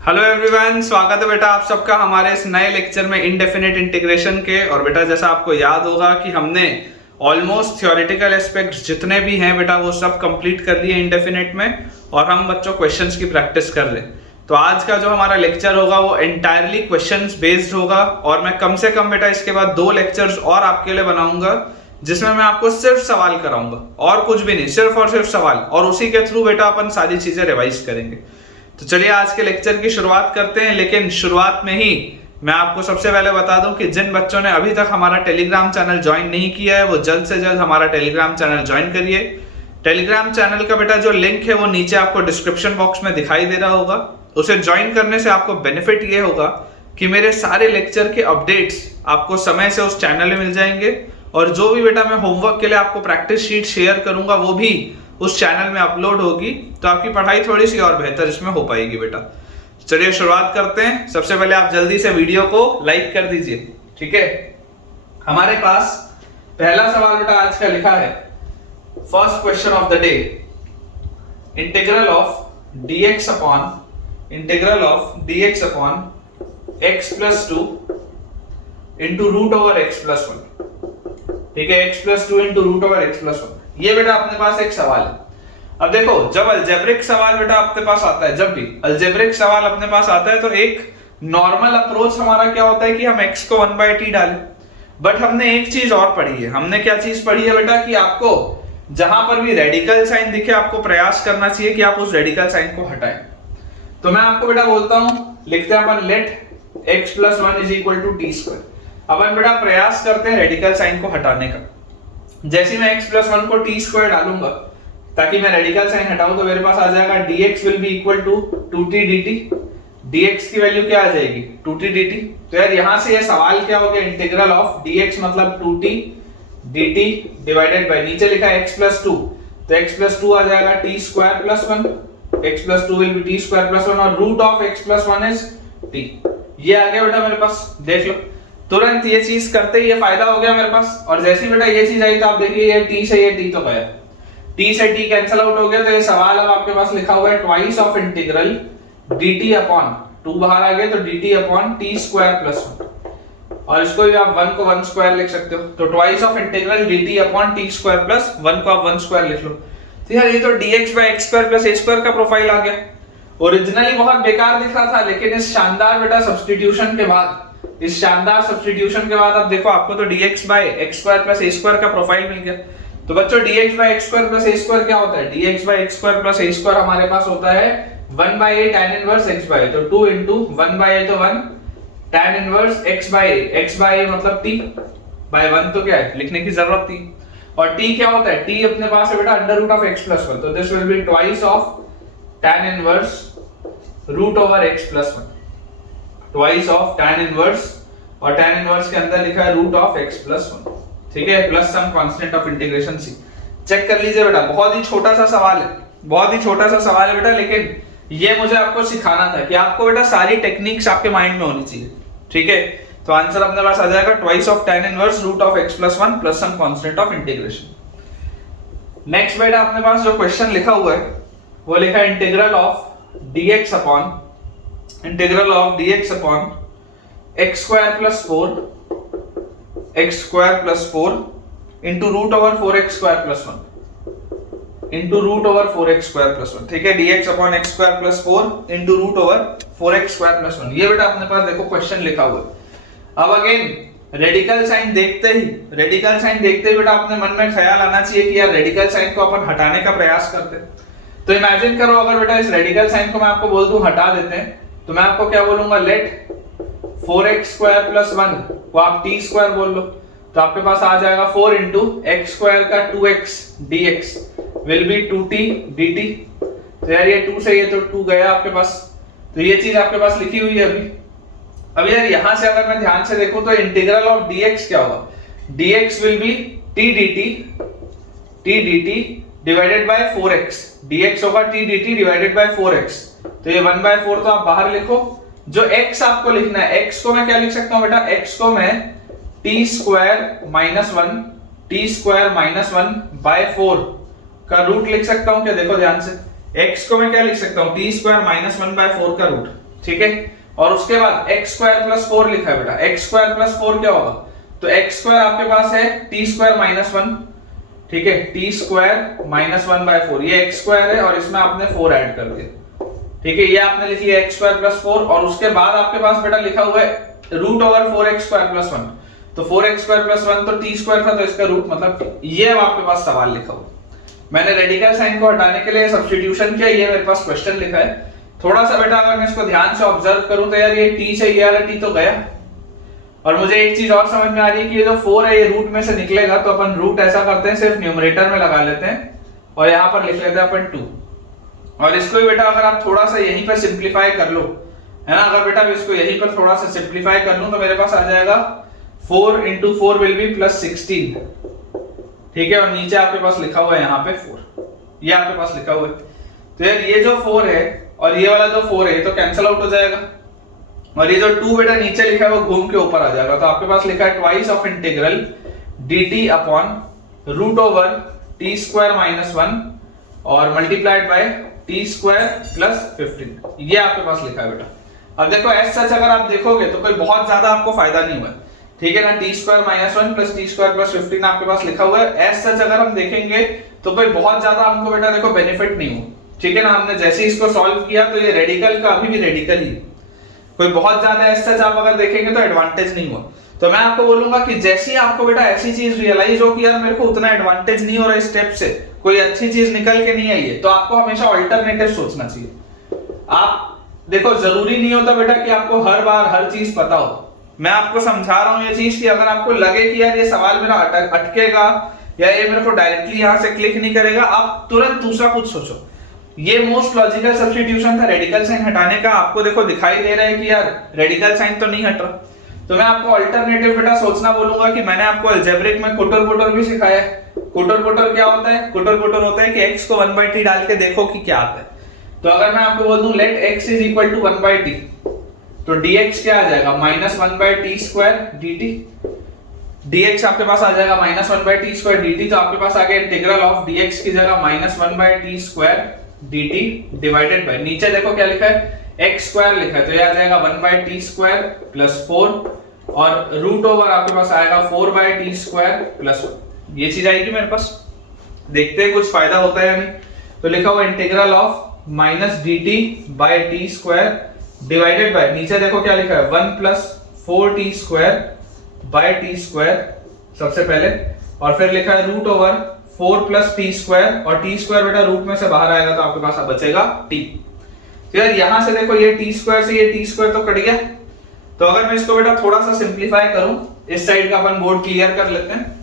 Hello everyone, स्वागत है बेटा आप सबका हमारे इस नए लेक्चर में इनडेफिनेट इंटीग्रेशन के। और बेटा जैसा आपको याद होगा कि हमने ऑलमोस्ट थ्योरेटिकल एस्पेक्ट्स जितने भी हैं बेटा वो सब कंप्लीट कर लिए इंडेफिनेट में, और हम बच्चों क्वेश्चंस की प्रैक्टिस कर रहे हैं। तो आज का जो हमारा लेक्चर होगा वो एंटायरली क्वेश्चंस बेस्ड होगा, और मैं कम से कम बेटा इसके बाद 2 लेक्चर्स और आपके लिए बनाऊंगा जिसमें मैं आपको सिर्फ सवाल कराऊंगा और कुछ भी नहीं, सिर्फ और सिर्फ सवाल, और उसी के थ्रू बेटा अपन सारी चीजें रिवाइज करेंगे। तो चलिए आज के लेक्चर की शुरुआत करते हैं। लेकिन शुरुआत में ही मैं आपको सबसे पहले बता दूं कि जिन बच्चों ने अभी तक हमारा टेलीग्राम चैनल ज्वाइन नहीं किया है वो जल्द से जल्द हमारा टेलीग्राम चैनल ज्वाइन करिए। टेलीग्राम चैनल का बेटा जो लिंक है वो नीचे आपको डिस्क्रिप्शन बॉक्स में दिखाई दे रहा होगा। उसे ज्वाइन करने से आपको बेनिफिट ये होगा कि मेरे सारे लेक्चर के अपडेट्स आपको समय से उस चैनल में मिल जाएंगे, और जो भी बेटा मैं होमवर्क के लिए आपको प्रैक्टिस शीट शेयर करूंगा वो भी उस चैनल में अपलोड होगी। तो आपकी पढ़ाई थोड़ी सी और बेहतर इसमें हो पाएगी बेटा। चलिए शुरुआत करते हैं। सबसे पहले आप जल्दी से वीडियो को लाइक कर दीजिए, ठीक है। हमारे पास पहला सवाल बेटा आज का लिखा है, first question of the day, integral of dx upon x plus 2 into root over x plus 1, ठीक है। x plus 2 into root over x plus 1, ये बेटा अपने पास एक सवाल है। अब देखो, जब अलजेब्रिक सवाल बेटा अपने पास आता है, जब भी अलजेब्रिक सवाल अपने पास आता है तो एक नॉर्मल अप्रोच हमारा क्या होता है कि हम x को 1/t डालें। बट हमने एक चीज और पढ़ी है। हमने क्या चीज पढ़ी है बेटा कि आपको जहां पर भी रेडिकल साइन दिखे आपको प्रयास करना चाहिए कि आप उस रेडिकल साइन को हटाएं। तो मैं आपको बेटा बोलता हूं, लिखते हैं अपन let x plus 1 is equal to t square. अपन बेटा प्रयास करते हैं रेडिकल साइन को हटाने का। जैसे मैं x प्लस 1 को टी स्क्वायर डालूंगा ताकि मैं रेडिकल साइन हटाऊं तो मेरे पास आ जाएगा dx will be equal to 2t dt। dx की वैल्यू क्या आ जाएगी 2t dt। तो यार यहां से ये सवाल क्या हो गया, इंटीग्रल ऑफ dx मतलब 2t dt डिवाइडेड बाय, नीचे लिखा है x प्लस 2 तो x प्लस 2 आ जाएगा t square plus 1, x plus 2 will be t square plus 1 और root of x plus 1 is t। ये आ गया बेटा मेरे पास, देख लो तुरंत ये चीज करते ही ये फायदा हो गया मेरे पास। और जैसे ही बेटा ये चीज आई तो आप देखिए ये t से ये t तो गया, t से t कैंसिल आउट हो गया। तो ये सवाल अब आपके पास लिखा हुआ है twice of integral dt upon 2 बाहर आ गए तो dt upon t square plus 1, और इसको भी आप 1 को 1 स्क्वायर लिख सकते हो। तो twice of integral dt upon t square plus 1 को आप 1 स्क्वायर लिख लो। तो यार ये तो dx by x square plus a square का प्रोफाइल आ गया। ओरिजिनली बहुत बेकार दिख रहा था, लेकिन इस शानदार बेटा सब्स्टिट्यूशन के बाद, इस शानदार सब्स्टिट्यूशन के बाद अब देखो आपको तो dx by x square plus a square का प्रोफाइल मिल गया। तो बच्चों dx by x square plus a square क्या होता है, dx by x square plus a square हमारे पास होता है 1 by a tan inverse x by, तो 2 into 1 बाय a तो 1 tan inverse x by a मतलब t बाय 1 तो क्या है लिखने की जरूरत थी। और t क्या होता है, t अपने पास है बेटा under root of x plus 1, तो this will be twice of tan inverse root over x plus 1, twice of tan inverse, और tan इनवर्स के अंदर लिखा है रूट ऑफ x प्लस 1, ठीक है, plus some constant of integration c। Check कर लीजिए बेटा, बहुत ही छोटा सा सवाल है, बहुत ही छोटा सा सवाल है बेटा, लेकिन ये मुझे आपको सिखाना था कि आपको बेटा सारी टेक्निक्स आपके माइंड में होनी चाहिए, ठीक है। तो आंसर अपने पास आ जाएगा twice of tan inverse root of x plus 1 plus some constant of integration. Next बेटा अपने पास जो क्वेश्चन लिखा हुआ है वो लिखा है integral of dx upon x square plus 4 into root over 4x square plus 1 into root over 4x square plus 1, ठीक है। dx upon x square plus 4 into root over 4x square plus 1, ये बेटा अपने पास देखो क्वेश्चन लिखा हुआ है। अब अगेन रेडिकल साइन देखते ही बेटा अपने मन में ख्याल आना चाहिए कि यार रेडिकल साइन को अपन हटाने का प्रयास करते हैं। तो इमेजिन करो अगर बेटा इस रेडिकल साइन को मैं आपको बोल दूं हटा देते हैं, तो मैं आपको क्या बोलूंगा, लेट 4x स्क्वायर प्लस 1 को आप t स्क्वायर बोल लो, तो आपके पास आ जाएगा 4 इंटू x स्क्वायर का 2x dx will B 2t dt। तो यार ये 2 से ये तो 2 गया आपके पास, तो ये चीज आपके पास लिखी हुई है अभी। अब यार यहां से अगर मैं ध्यान से देखूं तो इंटीग्रल ऑफ dx क्या होगा, dx will be t dt divided bye 4x, dx होगा t dt divided bye 4x। तो ये 1/4 तो आप बाहर लिखो, जो x आपको लिखना है, x को मैं क्या लिख सकता हूं बेटा, x को मैं t स्क्वायर माइनस 1 बाय 4 का रूट लिख सकता हूं क्या, देखो ध्यान से, x को मैं क्या लिख सकता हूं, t स्क्वायर माइनस 1/4 का रूट, ठीक है, और उसके बाद एक्स स्क्वायर प्लस 4 लिखा है बेटा। एक्स स्क्वायर प्लस 4 क्या होगा, तो एक्स स्क्वायर आपके पास है टी स्क्वायर माइनस 1, ठीक है, टी स्क्वायर माइनस 1/4, ये एक्स स्क्वायर है और इसमें आपने 4 ऐड कर दिया, ठीक है, ये आपने लिख लिया एक्स स्क्वायर प्लस 4, और उसके बाद आपके पास बेटा लिखा हुआ है root over 4x square plus 1, तो 4x स्क्वायर प्लस 1 तो टी स्क्वायर था, तो इसका रूट मतलब ये अब आपके पास सवाल लिखा हुआ। मैंने रेडिकल साइन को हटाने के लिए सब्स्टिट्यूशन किया, ये मेरे पास क्वेश्चन लिखा है। थोड़ा सा बेटा अगर मैं इसको ध्यान से ऑब्जर्व करूं तो यार ये t से ये वाला t तो गया, और मुझे एक चीज और समझ में आ रही है कि ये जो 4 है ये रूट में से निकलेगा, तो अपन रूट ऐसा करते हैं सिर्फ न्यूमरेटर में लगा लेते हैं और यहाँ पर लिख लेते हैं अपन 2, और इसको भी बेटा अगर आप थोड़ा सा यहीं पर सिंप्लीफाई कर लो, है ना, अगर बेटा इसको यहीं पर थोड़ा सा सिंप्लीफाई कर लूं तो मेरे पास आ जाएगा 4 into 4 विल बी प्लस 16, ठीक है, और नीचे आपके पास लिखा हुआ है यहाँ पे 4, ये आपके पास लिखा हुआ है। तो यार ये जो 4 है और ये वाला जो 4 है ये तो कैंसिल आउट हो जाएगा, और ये जो 2 बेटा नीचे लिखा है वो घूम के ऊपर आ जाएगा, तो आपके पास लिखा है twice of integral dt upon root over t square minus 1 और multiplied by t square plus 15, ये आपके पास लिखा है बेटा। अब देखो एज सच अगर आप देखोगे तो कोई बहुत ज्यादा आपको फायदा नहीं हुआ, ठीक है ना, T square minus 1 plus t square plus 15 आपके पास लिखा हुआ है। एज सच अगर हम देखेंगे तो कोई बहुत ज्यादा हमको बेटा देखो बेनिफिट नहीं हुआ, ठीक है ना, हमने जैसे इसको सॉल्व किया तो ये रेडिकल का अभी भी रेडिकल ही, कोई बहुत ज्यादा एज सच आप अगर देखेंगे तो एडवांटेज नहीं हुआ। तो मैं आपको बोलूंगा कि जैसे ही आपको बेटा ऐसी चीज रियलाइज हो कि यार मेरे को उतना एडवांटेज नहीं हो रहा इस स्टेप से, कोई अच्छी चीज निकल के नहीं आई है, तो आपको हमेशा ऑल्टरनेटिव सोचना चाहिए। आप देखो जरूरी नहीं होता बेटा कि आपको हर बार हर चीज पता हो, मैं आपको समझा रहा हूं ये चीज कि अगर आपको लगे कि यार ये सवाल मेरा अटकेगा या ये मेरे को डायरेक्टली यहां से क्लिक नहीं करेगा, आप तुरंत दूसरा कुछ सोचो। ये मोस्ट लॉजिकल सब्स्टिट्यूशन था रेडिकल साइन हटाने का, आपको देखो दिखाई दे रहा है कि यार रेडिकल साइन तो नहीं हट रहा, तो मैं आपको अल्टरनेटिव बेटा सोचना बोलूंगा कि मैंने आपको अलजेब्रिक में कुटर पुटर भी सिखाया है। कुटर पुटर क्या होता है, कुटर पुटर होता है कि x को 1/t डाल के देखो कि क्या आता है। तो अगर मैं आपको बोल दूं let x is equal to 1/t, तो dx क्या आ जाएगा minus 1/t square dt, dx आपके पास आ जाएगा माइनस 1/t स्क्वायर dt, तो आपके पास आ गया इंटीग्रल ऑफ dx की जगह minus 1/t square dt divided by, नीचे देखो क्या लिखा है x स्क्वायर लिखा है, तो ये आ जाएगा 1/t स्क्वायर प्लस 4 और रूट ओवर आपके पास आएगा 4/t स्क्वायर प्लस 1, ये चीज आएगी मेरे पास। देखते हैं कुछ फायदा होता है या नहीं। तो लिखा हुआ integral of minus dt by t square divided by, नीचे देखो क्या लिखा है 1 प्लस 4t स्क्वायर बाय t स्क्वायर सबसे पहले, और फिर लिखा है root over 4 plus t square, और t स्क्वायर बेटा रूट में से बाहर आएगा तो आपके पास बचेगा t। तो यार यहां से देखो ये t स्क्वायर से ये t स्क्वायर तो कट गया, तो अगर मैं इसको बेटा थोड़ा सा सिंप्लीफाई करूं, इस साइड का अपन बोर्ड क्लियर कर लेते हैं।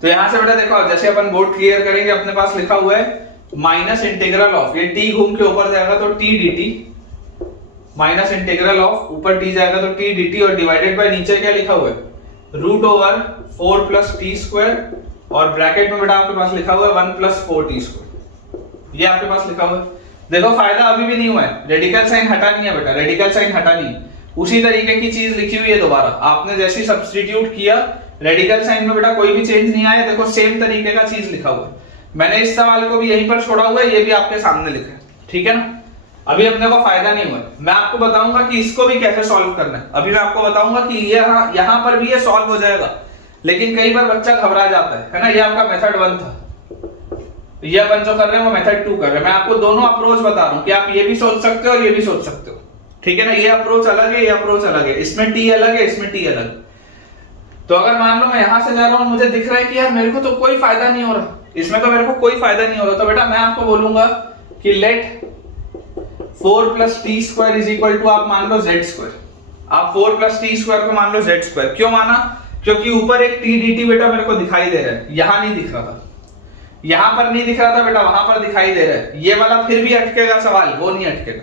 तो यहां से बेटा देखो जैसे अपन बोर्ड क्लियर करेंगे अपने पास लिखा हुआ है माइनस इंटीग्रल ऑफ, ये t घूम के ऊपर जाएगा तो t dt, minus integral of ऊपर t जाएगा तो t dt, और डिवाइडेड बाय नीचे क्या लिखा हुआ है root over 4 plus t square, और ब्रैकेट में बेटा आपके पास लिखा हुआ है 1 प्लस 4t स्क्वायर, ये आपके पास लिखा हुआ है। देखो फायदा अभी भी नहीं हुआ है, रेडिकल साइन हटा नहीं है बेटा, रेडिकल साइन हटा नहीं है, उसी तरीके की चीज लिखी हुई है दोबारा, आपने जैसे सब्स्टिट्यूट किया रेडिकल साइन में बेटा कोई भी चेंज नहीं आया, देखो सेम तरीके का चीज लिखा हुआ है। मैंने इस सवाल को भी यहीं पर छोड़ा हुआ है, ये भी आपके सामने लिखा है, ठीक है ना। अभी अपने को फायदा नहीं हुआ, मैं आपको बताऊंगा कि इसको भी कैसे सॉल्व करना है। अभी मैं आपको बताऊंगा कि यहाँ पर भी ये सॉल्व हो जाएगा, लेकिन कई बार बच्चा घबरा जाता है ना। ये आपका मेथड 1 था, ये अपन जो कर रहे हैं वो मेथड 2 कर रहे हैं। मैं आपको दोनों अप्रोच बता रहा हूँ कि आप ये भी सोच सकते हो और ये भी सोच सकते हो, ठीक है ना। ये अप्रोच अलग है, ये अप्रोच अलग है, इसमें t अलग है, इसमें t अलग। तो अगर मान लो मैं यहां से जा रहा हूं, मुझे दिख रहा है कि यार मेरे को तो कोई फायदा नहीं हो रहा, इसमें तो मेरे को कोई फायदा नहीं हो रहा, तो बेटा मैं आपको बोलूंगा कि let 4 plus t square is equal to आप मान लो z स्क्वायर। आप 4 प्लस टी स्क्वायर को मान लो z स्क्वायर। क्यों माना? क्योंकि ऊपर एक t dt बेटा मेरे को दिखाई दे रहा है, यहां नहीं दिख रहा था, यहां पर नहीं दिख रहा था बेटा, वहां पर दिखाई दे रहा है। ये वाला फिर भी अटकेगा सवाल, वो नहीं अटकेगा,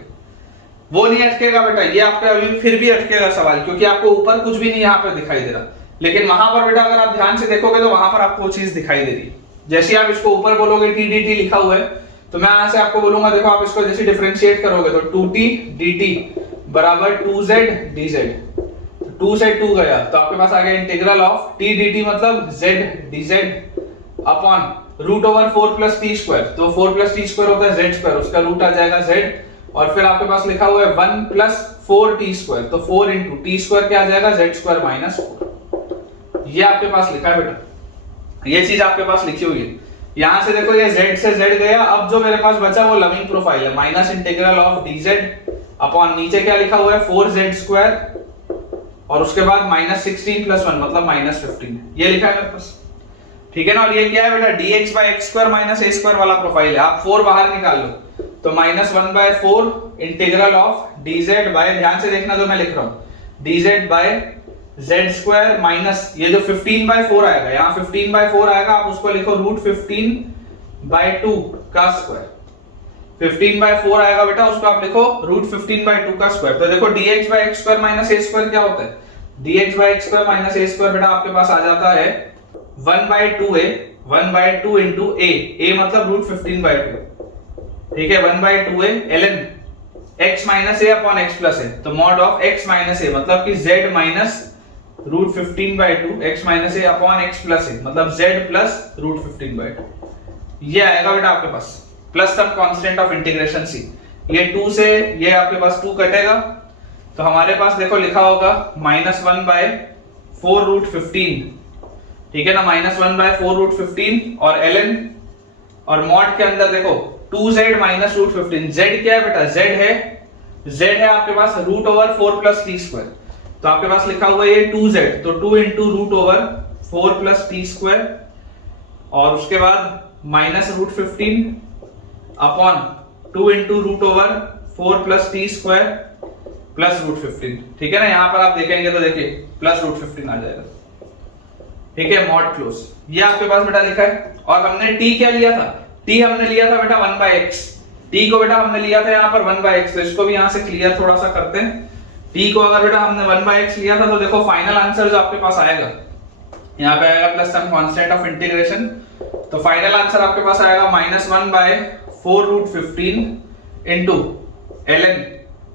वो नहीं अटकेगा बेटा, ये आपका अभी फिर भी अटकेगा सवाल, क्योंकि आपको ऊपर कुछ भी नहीं यहाँ पर दिखाई दे रहा। लेकिन वहां पर बेटा अगर आप ध्यान से देखोगे तो वहां पर आपको वो चीज दिखाई दे रही है। जैसे आप इसको ऊपर बोलोगे t dt लिखा हुआ है, तो मैं यहां से आपको बोलूंगा, देखो आप इसको जैसे डिफरेंशिएट करोगे तो 2t dt बराबर 2z dz, 2 से 2 गया तो आपके पास आ गया इंटीग्रल ऑफ t dt मतलब z dz upon root over 4 plus t square. तो 4 प्लस टी स्क्वायर होता है z स्क्वायर, उसका रूट आ जाएगा z और फिर आपके पास लिखा हुआ है 1 प्लस 4t², तो 4 इंटू t² क्या आ जाएगा z² माइनस 4। ये आपके पास लिखा है बेटा, ये चीज आपके पास लिखी हुई है। यहां से देखो ये z से z गया, अब जो मेरे पास बचा वो लविंग प्रोफाइल है, minus integral of dz upon नीचे क्या लिखा हुआ है 4z² और उसके बाद माइनस 16 प्लस 1 मतलब माइनस 15, ये लिखा है मेरे पास, ठीक है ना। और ये क्या है बेटा, dx bye x² minus a² वाला प्रोफाइल है। आप 4 बाहर निकाल लो तो minus 1/4 integral of dz by, ध्यान से देखना जो मैं लिख रहा हूं, dz बाय z² माइनस ये जो 15/4 आएगा, यहाँ 15/4 आएगा, आप उसको लिखो √15/2 का स्क्वायर। 15/4 आएगा बेटा, उसको आप लिखो √15/2 का स्क्वायर। तो देखो dx bye x² minus a² क्या होता है, dx bye x² minus a² बेटा आपके पास आ जाता है 1/2a, 1/2 इंटू a मतलब √15/2, ठीक है, 1/2a ln x minus a upon x plus a, तो mod of x minus a मतलब कि z minus √15/2 x minus a upon x plus a मतलब z प्लस √15/2, ये आएगा बेटा आपके पास, plus some constant of integration c। ये 2 से ये आपके पास 2 कटेगा, तो हमारे पास देखो लिखा होगा -1/4√15, ठीक है ना, -1/4√15 और ln और मॉड के अंदर देखो 2z माइनस √15, z क्या है बेटा, z है आपके पास √4 प्लस t², तो आपके पास लिखा हुआ है ये 2z, तो 2 इंटू √4 प्लस t² और उसके बाद minus √15 upon 2 into √4 plus t² plus √15, ठीक है ना। यहां पर आप देखेंगे तो देखिए प्लस √15 आ जाएगा, ठीक है, मॉड क्लोज, ये आपके पास बेटा लिखा है। और हमने t क्या लिया था, t हमने लिया था बेटा 1/x, t को बेटा हमने लिया था यहाँ पर 1/x, तो इसको भी यहाँ से क्लियर थोड़ा सा करते हैं। t को अगर बेटा हमने 1/x लिया था तो देखो फाइनल आंसर जो आपके पास आएगा यहाँ पे आएगा plus some constant of integration, तो फाइनल आंसर आपके पास आएगा -1/4√15 into ln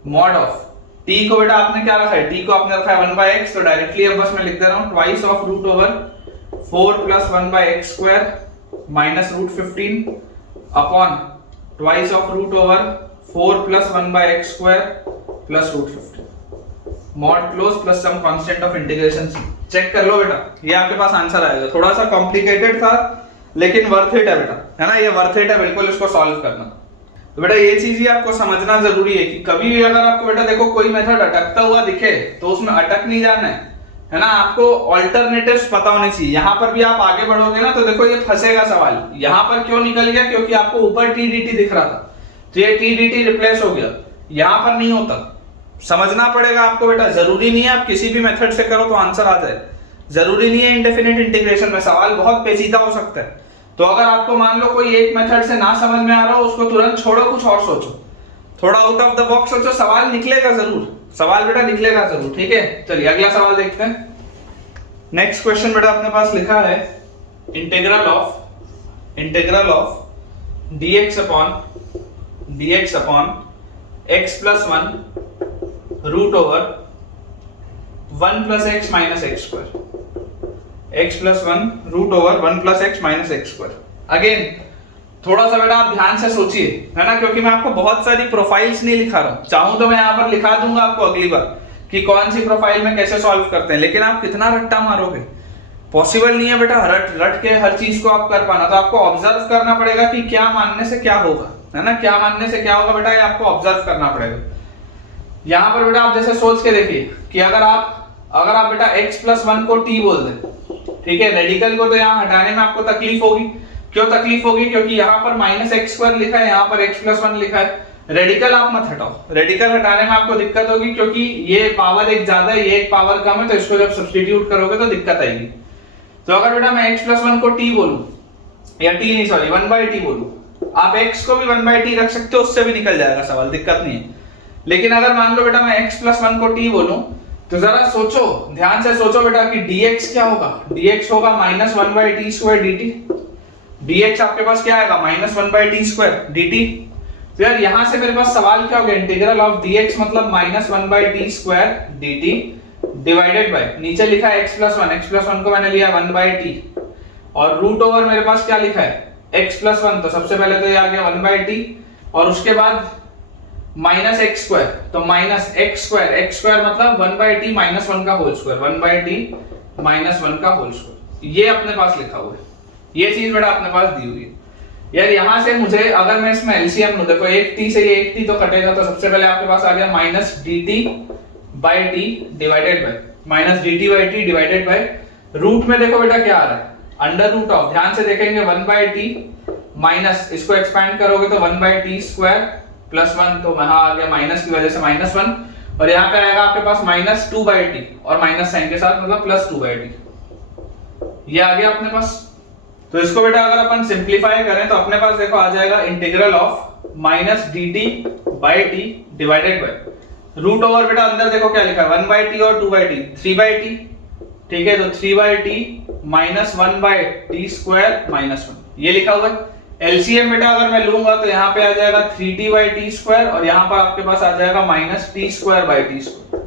mod of t को बेटा आपने क्या रखा है, t को आपने रखा है 1/x, तो डायरेक्टली अब बस मैं लिख दे रहा हूं twice of √4 plus 1/x² minus √15 upon twice of √4 plus 1/x² plus √15, mod close plus some constant of integration c। Check कर लो बेटा, ये आपके पास आंसर आएगा। थोड़ा सा कॉम्प्लिकेटेड था लेकिन वर्थ इट है बेटा, है ना, ये वर्थ इट है बिल्कुल इसको सॉल्व करना। तो बेटा ये चीज ही आपको समझना जरूरी है कि कभी भी अगर आपको बेटा देखो कोई मेथड अटकता हुआ दिखे तो उसमें अटक नहीं जाना है ना, आपको ऑल्टरनेटिव्स पता होने चाहिए। यहां पर भी आप आगे बढ़ोगे ना तो देखो ये फंसेगा सवाल, यहां पर क्यों निकल गया, क्योंकि आपको ऊपर टीडीटी दिख रहा था तो ये टीडीटी रिप्लेस हो गया, यहां पर नहीं होता, समझना पड़ेगा आपको बेटा। जरूरी नहीं है आप किसी भी मेथड से करो तो आंसर आ जाए, जरूरी नहीं है इंडेफिनिट इंटीग्रेशन में, सवाल बहुत पेचीदा हो सकता है। तो अगर आपको मान लो कोई एक मेथड से ना समझ में आ रहा हो उसको तुरंत छोड़ो, कुछ और सोचो, थोड़ा आउट ऑफ द बॉक्स सोचो, सवाल निकलेगा जरूर, सवाल बेटा निकलेगा जरूर, ठीक है। चलिए अगला सवाल देखते हैं। नेक्स्ट क्वेश्चन बेटा अपने पास लिखा है integral of dx upon x plus 1 root over 1 plus x minus x², x plus 1 root over 1 plus x minus x²। Again थोड़ा सा बेटा आप ध्यान से सोचिए, है ना, क्योंकि मैं आपको बहुत सारी प्रोफाइल्स नहीं लिखा रहा हूं, चाहूं तो मैं यहाँ पर लिखा दूंगा आपको अगली बार कि कौन सी प्रोफाइल में कैसे सॉल्व करते हैं, लेकिन आप कितना रट्टा मारोगे, पॉसिबल नहीं है बेटा रट के हर चीज को आप कर पाना। तो आपको ऑब्जर्व करना पड़ेगा कि क्या मानने से क्या होगा, है ना, क्या मानने से क्या होगा बेटा, ये आपको ऑब्जर्व करना पड़ेगा। यहां पर बेटा आप जैसे सोच के देखिए कि अगर आप बेटा x प्लस 1 को t बोल दें, ठीक है, रेडिकल को तो यहाँ हटाने में आपको तकलीफ होगी। क्यों तकलीफ होगी, क्योंकि यहाँ पर -x² लिखा है, यहाँ पर x प्लस 1 लिखा है। रेडिकल आप मत हटाओ, रेडिकल हटाने में आपको दिक्कत होगी क्योंकि ये पावर एक ज्यादा है, ये एक पावर कम है, तो इसको जब सब्स्टिट्यूट करोगे तो दिक्कत आएगी। तो अगर बेटा मैं x प्लस 1 को t बोलूं, या t नहीं सॉरी 1/t बोलूं, आप x को भी 1/t रख सकते हो, उससे भी निकल जाएगा सवाल, दिक्कत नहीं है। लेकिन अगर मान लो बेटा मैं x प्लस 1 को t बोलूं तो जरा सोचो, ध्यान से सोचो बेटा कि dx क्या होगा, dx होगा -1/t² dt, dx आपके पास क्या आएगा -1/t² dt। तो यार यहां से मेरे पास सवाल क्या हो गया, इंटीग्रल ऑफ dx मतलब -1/t² dt डिवाइडेड बाय, नीचे लिखा है x प्लस 1 को मैंने लिया 1/t और रूट ओवर मेरे पास क्या लिखा है x प्लस 1, तो सबसे पहले तो ये आ गया 1/t और उसके बाद माइनस एक्स स्क्वायर, तो माइनस एक्स स्क्वायर मतलब 1/t माइनस 1 का होल स्क्वायर, 1/t माइनस 1 का होल स्क्वायर, ये अपने पास लिखा हुआ है, ये चीज बेटा अपने पास दी हुई है। यार यहां से मुझे अगर मैं इसमें एलसीएम लूं, देखो एक t से ये एक t तो कटेगा, तो सबसे पहले आपके पास आ गया minus dt by t divided by minus dt by t divided by root में देखो बेटा क्या आ रहा है, अंडर रूट ऑफ, ध्यान से देखेंगे 1/t माइनस इसको एक्सपैंड करोगे तो 1/t स्क्वायर प्लस 1, तो वहां आ गया माइनस की वजह से माइनस 1, और यहाँ पे आएगा आपके पास माइनस 2/t और माइनस साइन के साथ मतलब प्लस 2/t, ये आ गया अपने पास। तो इसको बेटा अगर अपन सिंप्लीफाई करें तो अपने पास देखो आ जाएगा integral of minus dt by t divided by root over, बेटा अंदर देखो क्या लिखा है 1/t और 2/t 3/t, ठीक है, तो 3/t minus 1/t square minus 1 ये लिखा हुआ है। एलसीएम बेटा अगर मैं लूंगा तो यहाँ पे आ जाएगा 3t/t स्क्वायर और यहाँ पर आपके पास आ जाएगा minus t square /t square,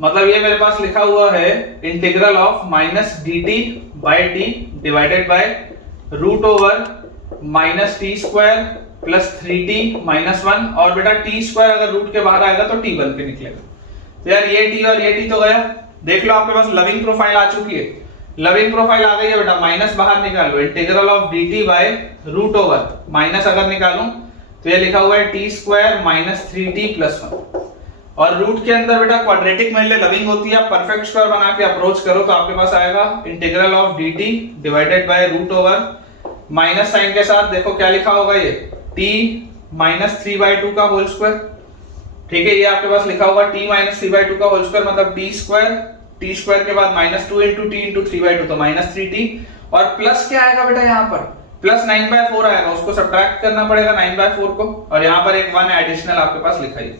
मतलब ये मेरे पास लिखा हुआ है integral of minus dt by t divided by root over minus t square plus 3t minus 1, और बेटा t स्क्वायर अगर रूट के बाहर आएगा तो t बन के निकलेगा। तो यार ये t और ये t तो गया, देख लो आपके पास लविंग प्रोफाइल आ चुकी है, लविंग प्रोफाइल आ गई है बेटा, माइनस बाहर निकालो, integral of dt by root over minus अगर निकालूं तो ये लिखा हुआ है t square minus 3t plus 1, और रूट के अंदर बेटा क्वाड्रेटिक में लविंग होती है, आप परफेक्ट स्क्वायर बना के अप्रोच करो तो आपके पास आएगा integral of dt divided by root over minus sign के साथ देखो क्या लिखा होगा, ये t माइनस 3/2 का होल स्क्वायर, ठीक है, ये आपके पास लिखा होगा t माइनस 3/2 का होल स्क्वायर मतलब t स्क्वायर के बाद माइनस 2 इंटू t इंटू 3/2 तो माइनस 3t, और प्लस क्या आएगा बेटा यहाँ पर प्लस 9/4 आएगा, उसको सब्ट्रैक्ट करना पड़ेगा 9/4 को, और यहाँ पर एक 1 एडिशनल आपके पास लिखा है,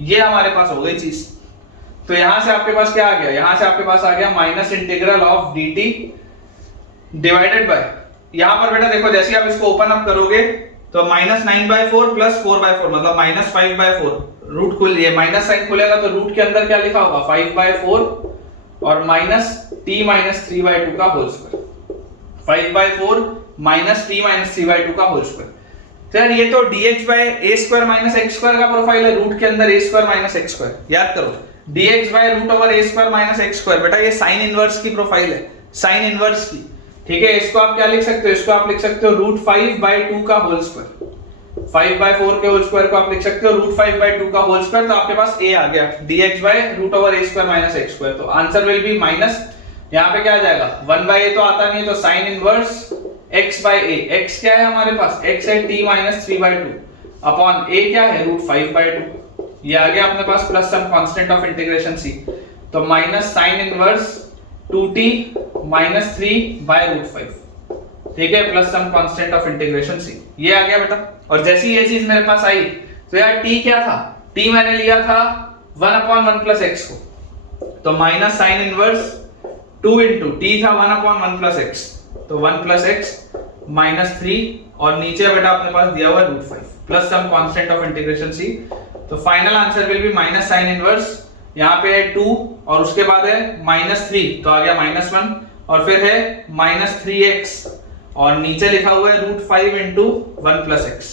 ये हमारे पास हो गई चीज। तो यहां से आपके पास क्या आ गया, यहां से आपके पास आ गया minus integral of dt divided bye, यहां पर बेटा देखो जैसे आप इसको ओपन अप करोगे तो माइनस 9/4 प्लस 4/4 मतलब माइनस 5/4, रूट खुल ये माइनस साइन खुलेगा तो रूट के अंदर क्या लिखा होगा 5/4 और माइनस t माइनस 3/2 का whole square, 5/4 minus t minus 3/2 का होल स्क्वायर। तो यार ये तो dx by a square minus x square का प्रोफाइल है, रूट के अंदर a square minus x square, याद करो dx by root over a square minus x square, बेटा ये साइन इनवर्स की प्रोफाइल है, साइन इनवर्स की, ठीक है, इसको आप क्या लिख सकते हो, इसको आप लिख सकते हो रूट 5/2 का होल स्क्वायर, 5/4 के होल स्क्वायर को आप लिख सकते हो रूट 5/2 का होल स्क्वायर, तो आपके पास a आ गया dx by root over a square minus x square, तो आंसर विल बी माइनस, यहाँ पे क्या आ जाएगा 1/a तो आता नहीं है, तो sine inverse x by a, x क्या है हमारे पास, x है t माइनस 3/2 अपॉन a क्या है रूट 5/2, ये आ गया अपने पास plus some constant of integration c, तो minus sine inverse 2t minus 3 by root 5, ठीक है, plus some constant of integration c, ये आ गया बेटा। और जैसे ये चीज मेरे पास आई तो यार t क्या था, t मैंने लिया था 1/1 प्लस x को, तो minus sine inverse 2 into t था 1/1 प्लस x, तो 1 प्लस x माइनस 3, और नीचे बेटा अपने पास दिया हुआ root 5 plus some constant of integration c, तो final answer will be minus sine inverse, यहाँ पे है 2 और उसके बाद है माइनस 3 तो आ गया माइनस 1, और फिर है माइनस 3x और नीचे लिखा हुआ है root 5 into 1 plus x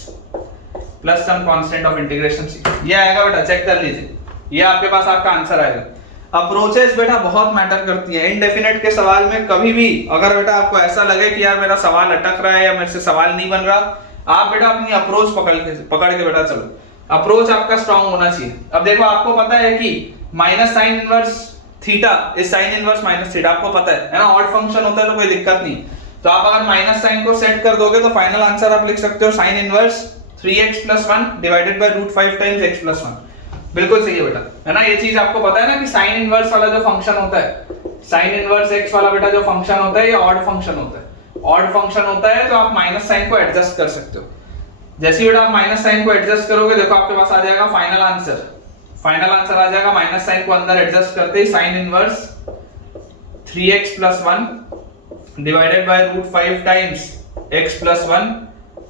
plus some constant of integration c, ये आएगा बेटा, चेक कर लीजिए, ये आपके पास आपका आंसर आएगा। अप्रोचेस बेटा बहुत मैटर करती है, इनडेफिनेट के सवाल में कभी भी अगर बेटा आपको ऐसा लगे कि यार मेरा सवाल अटक रहा है या मेरे से सवाल नहीं बन रहा, आप बेटा अपनी अप्रोच पकड़ के बेटा चलो, अप्रोच आपका स्ट्रांग होना चाहिए। अब देखो आपको पता है कि minus sine inverse theta is sine inverse minus theta, आपको पता है ना, ऑड फंक्शन होता है तो कोई दिक्कत नहीं, तो आप अगर माइनस साइन को सेट कर दोगे तो फाइनल आंसर आप लिख सकते हो sine inverse 3x plus 1 divided by root 5 times x plus 1, बिल्कुल सही है बेटा, है ना, ये चीज आपको पता है ना कि साइन इनवर्स वाला जो फंक्शन होता है, साइन इनवर्स x वाला बेटा जो फंक्शन होता है ये ऑड फंक्शन होता है, ऑड फंक्शन होता है तो आप माइनस साइन को एडजस्ट कर सकते हो, जैसे बेटा आप माइनस साइन को एडजस्ट करोगे देखो आपके पास आ जाएगा फाइनल आंसर, फाइनल आंसर आ जाएगा माइनस साइन को अंदर एडजस्ट करते ही sine inverse 3x plus 1 divided by root 5 times x plus 1,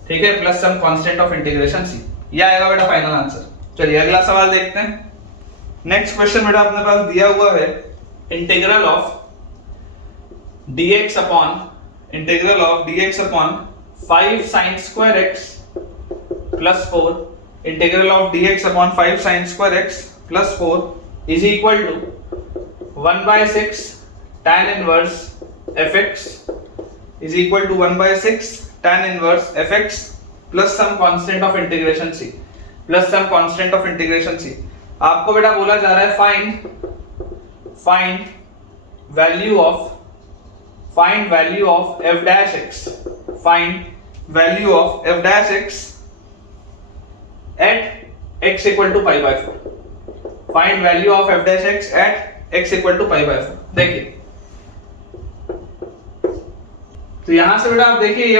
ठीक है, plus some constant of integration c, ये आएगा बेटा फाइनल आंसर। चलिए अगला सवाल देखते हैं। नेक्स्ट क्वेश्चन बेटा अपने पास दिया हुआ है integral of dx upon 5 sin square x plus 4 integral of dx upon 5 sin square x plus 4 is equal to 1/6 tan inverse fx is equal to 1/6 tan inverse fx plus some constant of integration c plus some constant of integration c। आपको बेटा बोला जा रहा है find value of f dash x, find value of f dash x at x equal to pi by 4, find value of f dash x at x equal to pi by 4। देखिए तो यहां से बेटा आप देखिए ये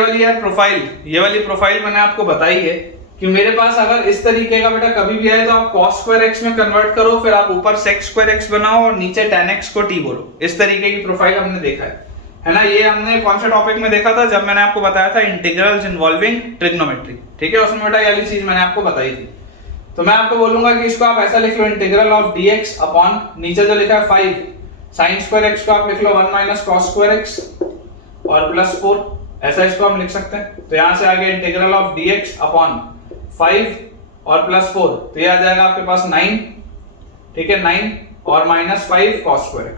वाली प्रोफाइल मैंने आपको बताई है कि मेरे पास अगर इस तरीके का बेटा कभी भी आए तो आप cos square x में कन्वर्ट करो, फिर आप ऊपर sec square x बनाओ और नीचे tan x को t बोलो। इस तरीके की प्रोफाइल हमने देखा है ना। ये हमने कौन से टॉपिक में देखा था, जब मैंने आपको बताया था इंटीग्रल्स इन्वॉल्विंग ट्रिग्नोमेट्री, ठीक है, उसमें बेटा ये वाली चीज मैंने आपको बताई थी। तो मैं आपको बोलूंगा कि इसको आप ऐसा लिख लो, इंटीग्रल ऑफ dx अपॉन नीचे जो लिखा है 5 sin square x को आप लिख लो 1 minus cos square x और प्लस 4, ऐसा इसको हम लिख सकते हैं। तो यहां से आ गया इंटीग्रल ऑफ dx अपॉन 5 और प्लस 4, तो ये आ जाएगा आपके पास 9, ठीक है, 9 और माइनस 5 cos square x,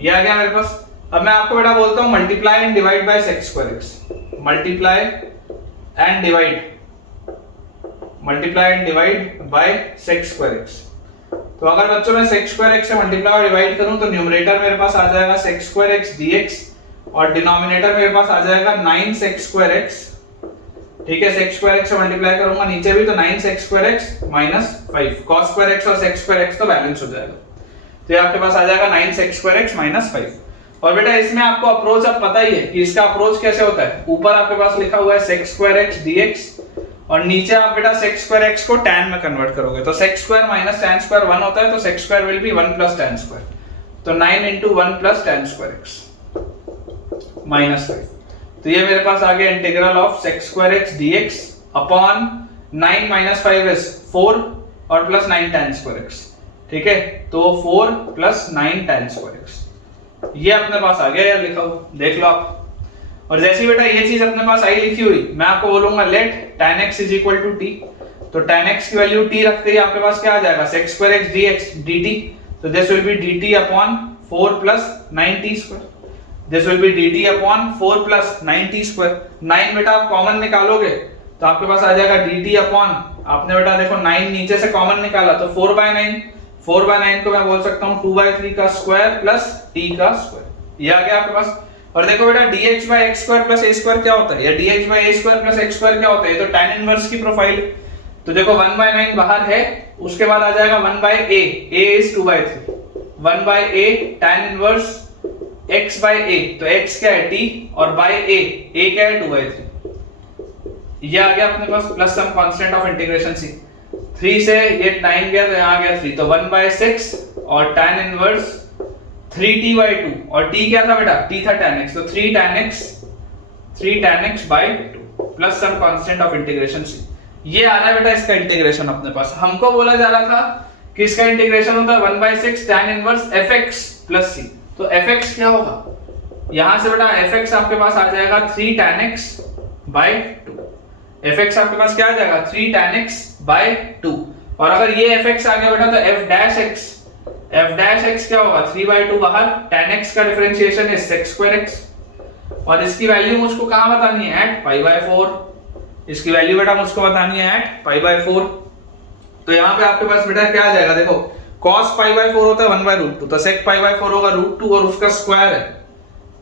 ये आ गया मेरे पास। अब मैं आपको बेटा बोलता हूं multiply and divide by sec square x, multiply and divide by sec square x। तो अगर बच्चों मैं sec square x से मल्टीप्लाई और डिवाइड करूं तो न्यूमरेटर मेरे पास आ जाएगा sec square x dx और डिनोमिनेटर मेरे पास आ जाएगा 9 sec square x, ठीक है, sec square x से मल्टीप्लाई करूंगा नीचे भी तो 9 sec square x minus 5 cos square x और sec square x तो बैलेंस हो जाएगा, तो ये आपके पास आ जाएगा 9 sec square x माइनस 5। और बेटा इसमें आपको अप्रोच अब पता ही है कि इसका अप्रोच कैसे होता है। ऊपर आपके पास लिखा हुआ है sec square x dx और नीचे आप बेटा sec square x को tan में कन्वर्ट करोगे तो sec square minus tan square 1 होता है, तो sec square will be 1 plus tan square, तो 9 into 1 plus tan square x minus 5। तो ये मेरे पास आ गया integral of sec square x dx upon 9 minus 5 is 4 और प्लस 9 tan square x, ठीक है, तो 4 plus 9 tan square x, ये अपने पास आ गया यार लिखा हुआ, देख लो आप। और जैसे ही बेटा ये चीज अपने पास आई लिखी हुई, मैं आपको बोलूंगा let tan x is equal to t, तो tan x की वैल्यू t रखते ही आपके पास क्या आ जाएगा sec square x dx dt, तो this will B dt upon 4 plus 9t square, this will B dt upon 4 plus 9t square। 9 बेटा आप कॉमन निकालोगे तो आपके पास आ जाएगा dt अपॉन, आपने बेटा देखो 9 नीचे से कॉमन निकाला तो 4/9 को मैं बोल सकता हूं 2/3 का स्क्वायर प्लस t का स्क्वायर, ये आ गया आपके पास। और देखो बेटा dx by x square plus a square क्या होता है, या dx by a square plus x square क्या होता है, ये तो tan इनवर्स की प्रोफाइल। तो देखो 1/9 बाहर है, उसके बाद आ जाएगा 1/a, a is 2/3, 1/a tan inverse x by a, तो x क्या है t और by a क्या है 2/3, ये आ गया अपने पास plus some constant of integration c। 3 से ये 9 गया तो यहाँ आ गया 3, तो 1/6 और tan इनवर्स 3t/2 और t क्या था बेटा, t था tan x, तो 3 tan x by 2 plus some constant of integration c। ये आ रहा है बेटा इसका इंटीग्रेशन अपने पास। हमको बोला जा रहा था कि इसका इंटीग्रेशन होता है 1/6 tan inverse fx plus c, तो fx क्या होगा, यहां से बेटा fx आपके पास आ जाएगा 3 tan x by 2, fx आपके पास क्या आ जाएगा 3 tan x by 2, और अगर ये fx आ गया बेटा तो f dash x क्या होगा 3/2 बाहर, tan x का डिफरेंशिएशन है sec square x, और इसकी वैल्यू मुझको कहां बतानी है at pi/4, इसकी वैल्यू बेटा मुझको बतानी है at pi/4। तो यहाँ पे आपके पास बेटा क्या आ जाएगा, देखो cos pi/4 होता है 1/√2, तो sec pi/4 होगा √2 और उसका स्क्वायर है,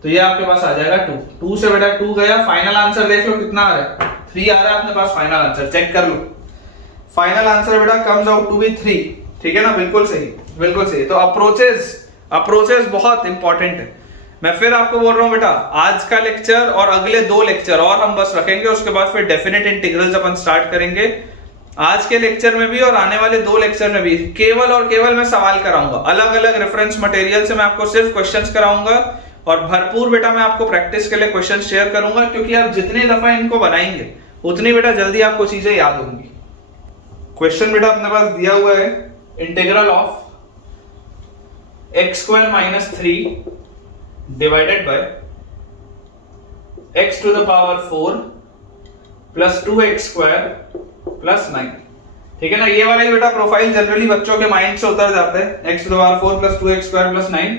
तो ये आपके पास आ जाएगा 2 से बेटा 2 गया। फाइनल आंसर देख लो कितना आ रहा है, 3 आ रहा है अपने पास। फाइनल आंसर चेक कर लो, फाइनल आंसर बेटा कम्स आउट टू बी 3, ठीक है ना, बिल्कुल सही, बिल्कुल सही। तो अप्रोचेस बहुत इंपॉर्टेंट है। मैं फिर आपको बोल रहा हूं बेटा, आज का लेक्चर और अगले 2 लेक्चर और हम बस रखेंगे, उसके बाद फिर डेफिनेट इंटीग्रल्स अपन स्टार्ट करेंगे। आज के लेक्चर में भी और आने वाले 2 लेक्चर में भी केवल और केवल मैं सवाल कराऊंगा, अलग अलग रेफरेंस मटेरियल से मैं आपको सिर्फ क्वेश्चंस कराऊंगा, और भरपूर बेटा मैं आपको प्रैक्टिस के लिए क्वेश्चन शेयर करूंगा, क्योंकि आप जितनी दफा इनको बनाएंगे उतनी बेटा जल्दी आपको चीजें याद होंगी। क्वेश्चन बेटा अपने पास दिया हुआ है, integral of x² - 3 divided by x⁴ + 2x² + 9, ठीक है ना। ये वाला ही बेटा प्रोफाइल जनरली बच्चों के माइंड से उतर जाता है। x to the power 4 plus 2x square plus 9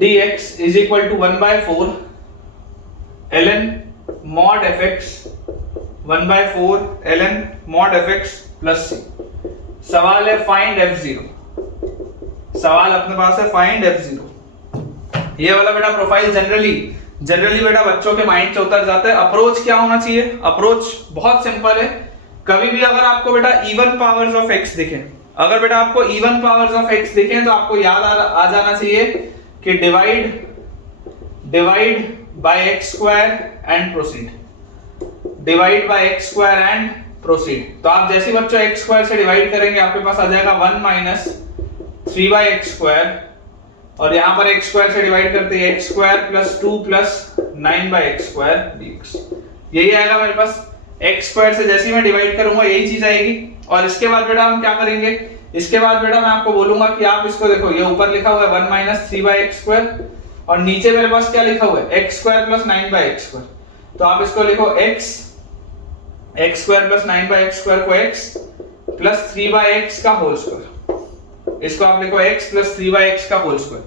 dx is equal to 1 by 4 ln mod fx 1 by 4 ln mod fx plus c। सवाल है फाइंड f0। सवाल अपने पास है फाइंड f0। ये वाला बेटा प्रोफाइल जनरली बेटा बच्चों के माइंड से उतर जाता है। अप्रोच क्या होना चाहिए? अप्रोच बहुत सिंपल है। कभी भी अगर आपको बेटा इवन पावर्स ऑफ x दिखे, अगर बेटा आपको इवन पावर्स ऑफ x दिखे तो आपको याद आ जाना चाहिए कि divide by x square and proceed. Divide by x square and proceed. तो आप जैसे बच्चों x स्क्वायर से डिवाइड करेंगे आपके पास आ जाएगा 1 माइनस 3 बाय x स्क्वायर, और यहां पर x स्क्वायर से डिवाइड करते हैं x square plus 2 plus 9 by x square dx। यही आएगा मेरे पास। x स्क्वायर से जैसे ही मैं डिवाइड करूंगा यही चीज आएगी। और इसके बाद बेटा हम क्या करेंगे? इसके बाद बेटा मैं आपको बोलूंगा कि आप इसको देखो, ये ऊपर लिखा हुआ है 1 माइनस 3 बाय x स्क्वायर, और नीचे मेरे पास क्या लिखा हुआ है? x square plus 9 by x square. तो आप इसको लिखो x square plus 9 by x square को x प्लस 3 बाय x का होल स्क्वायर। इसको आप लिखो x प्लस 3 बाय x का होल स्क्वायर।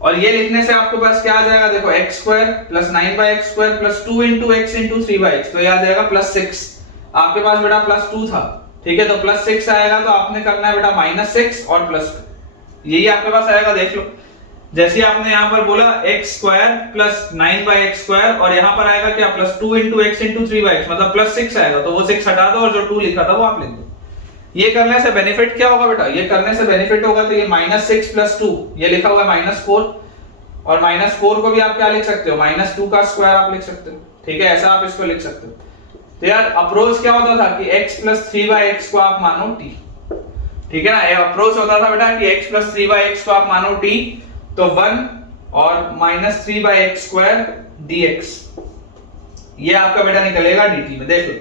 और ये लिखने से आपके पास क्या आ जाएगा? देखो x square plus 9 by x square plus 2 into x into 3 by x, तो ये आ जाएगा प्लस 6। आपके पास बेटा प्लस 2 था, ठीक है, तो प्लस 6 आएगा। तो आपने करना है बेटा माइनस 6 और प्लस 2, यही आपके पास आएगा। देख लो, जैसे आपने यहाँ पर बोला x square plus 9 by x square, और यहाँ पर आएगा क्या? Plus 2 into x into 3 by x, मतलब प्लस 6 आएगा। तो वो 6 हटा दो और जो 2 लिखा था वो आप लिख दो। ये करने से बेनिफिट क्या होगा बेटा? ये करने से बेनिफिट होगा तो ये माइनस 6 प्लस 2, ये लिखा हुआ है माइनस 4, और माइनस 4 को भी आप क्या लिख सकते हो? माइनस 2 का स्क्वायर आप लिख सकते हो, ठीक है, ऐसा आप इसको लिख सकते हो। तो यार अप्रोच क्या होता था कि x प्लस 3 बाय x को आप मानो t, ठीक है ना। ये अप्रोच होता था बेटा कि x प्लस 3 बाय x को आप मानो t, तो 1 और minus 3 by x square dx, ये आपका बेटा निकलेगा dt में। देख लो,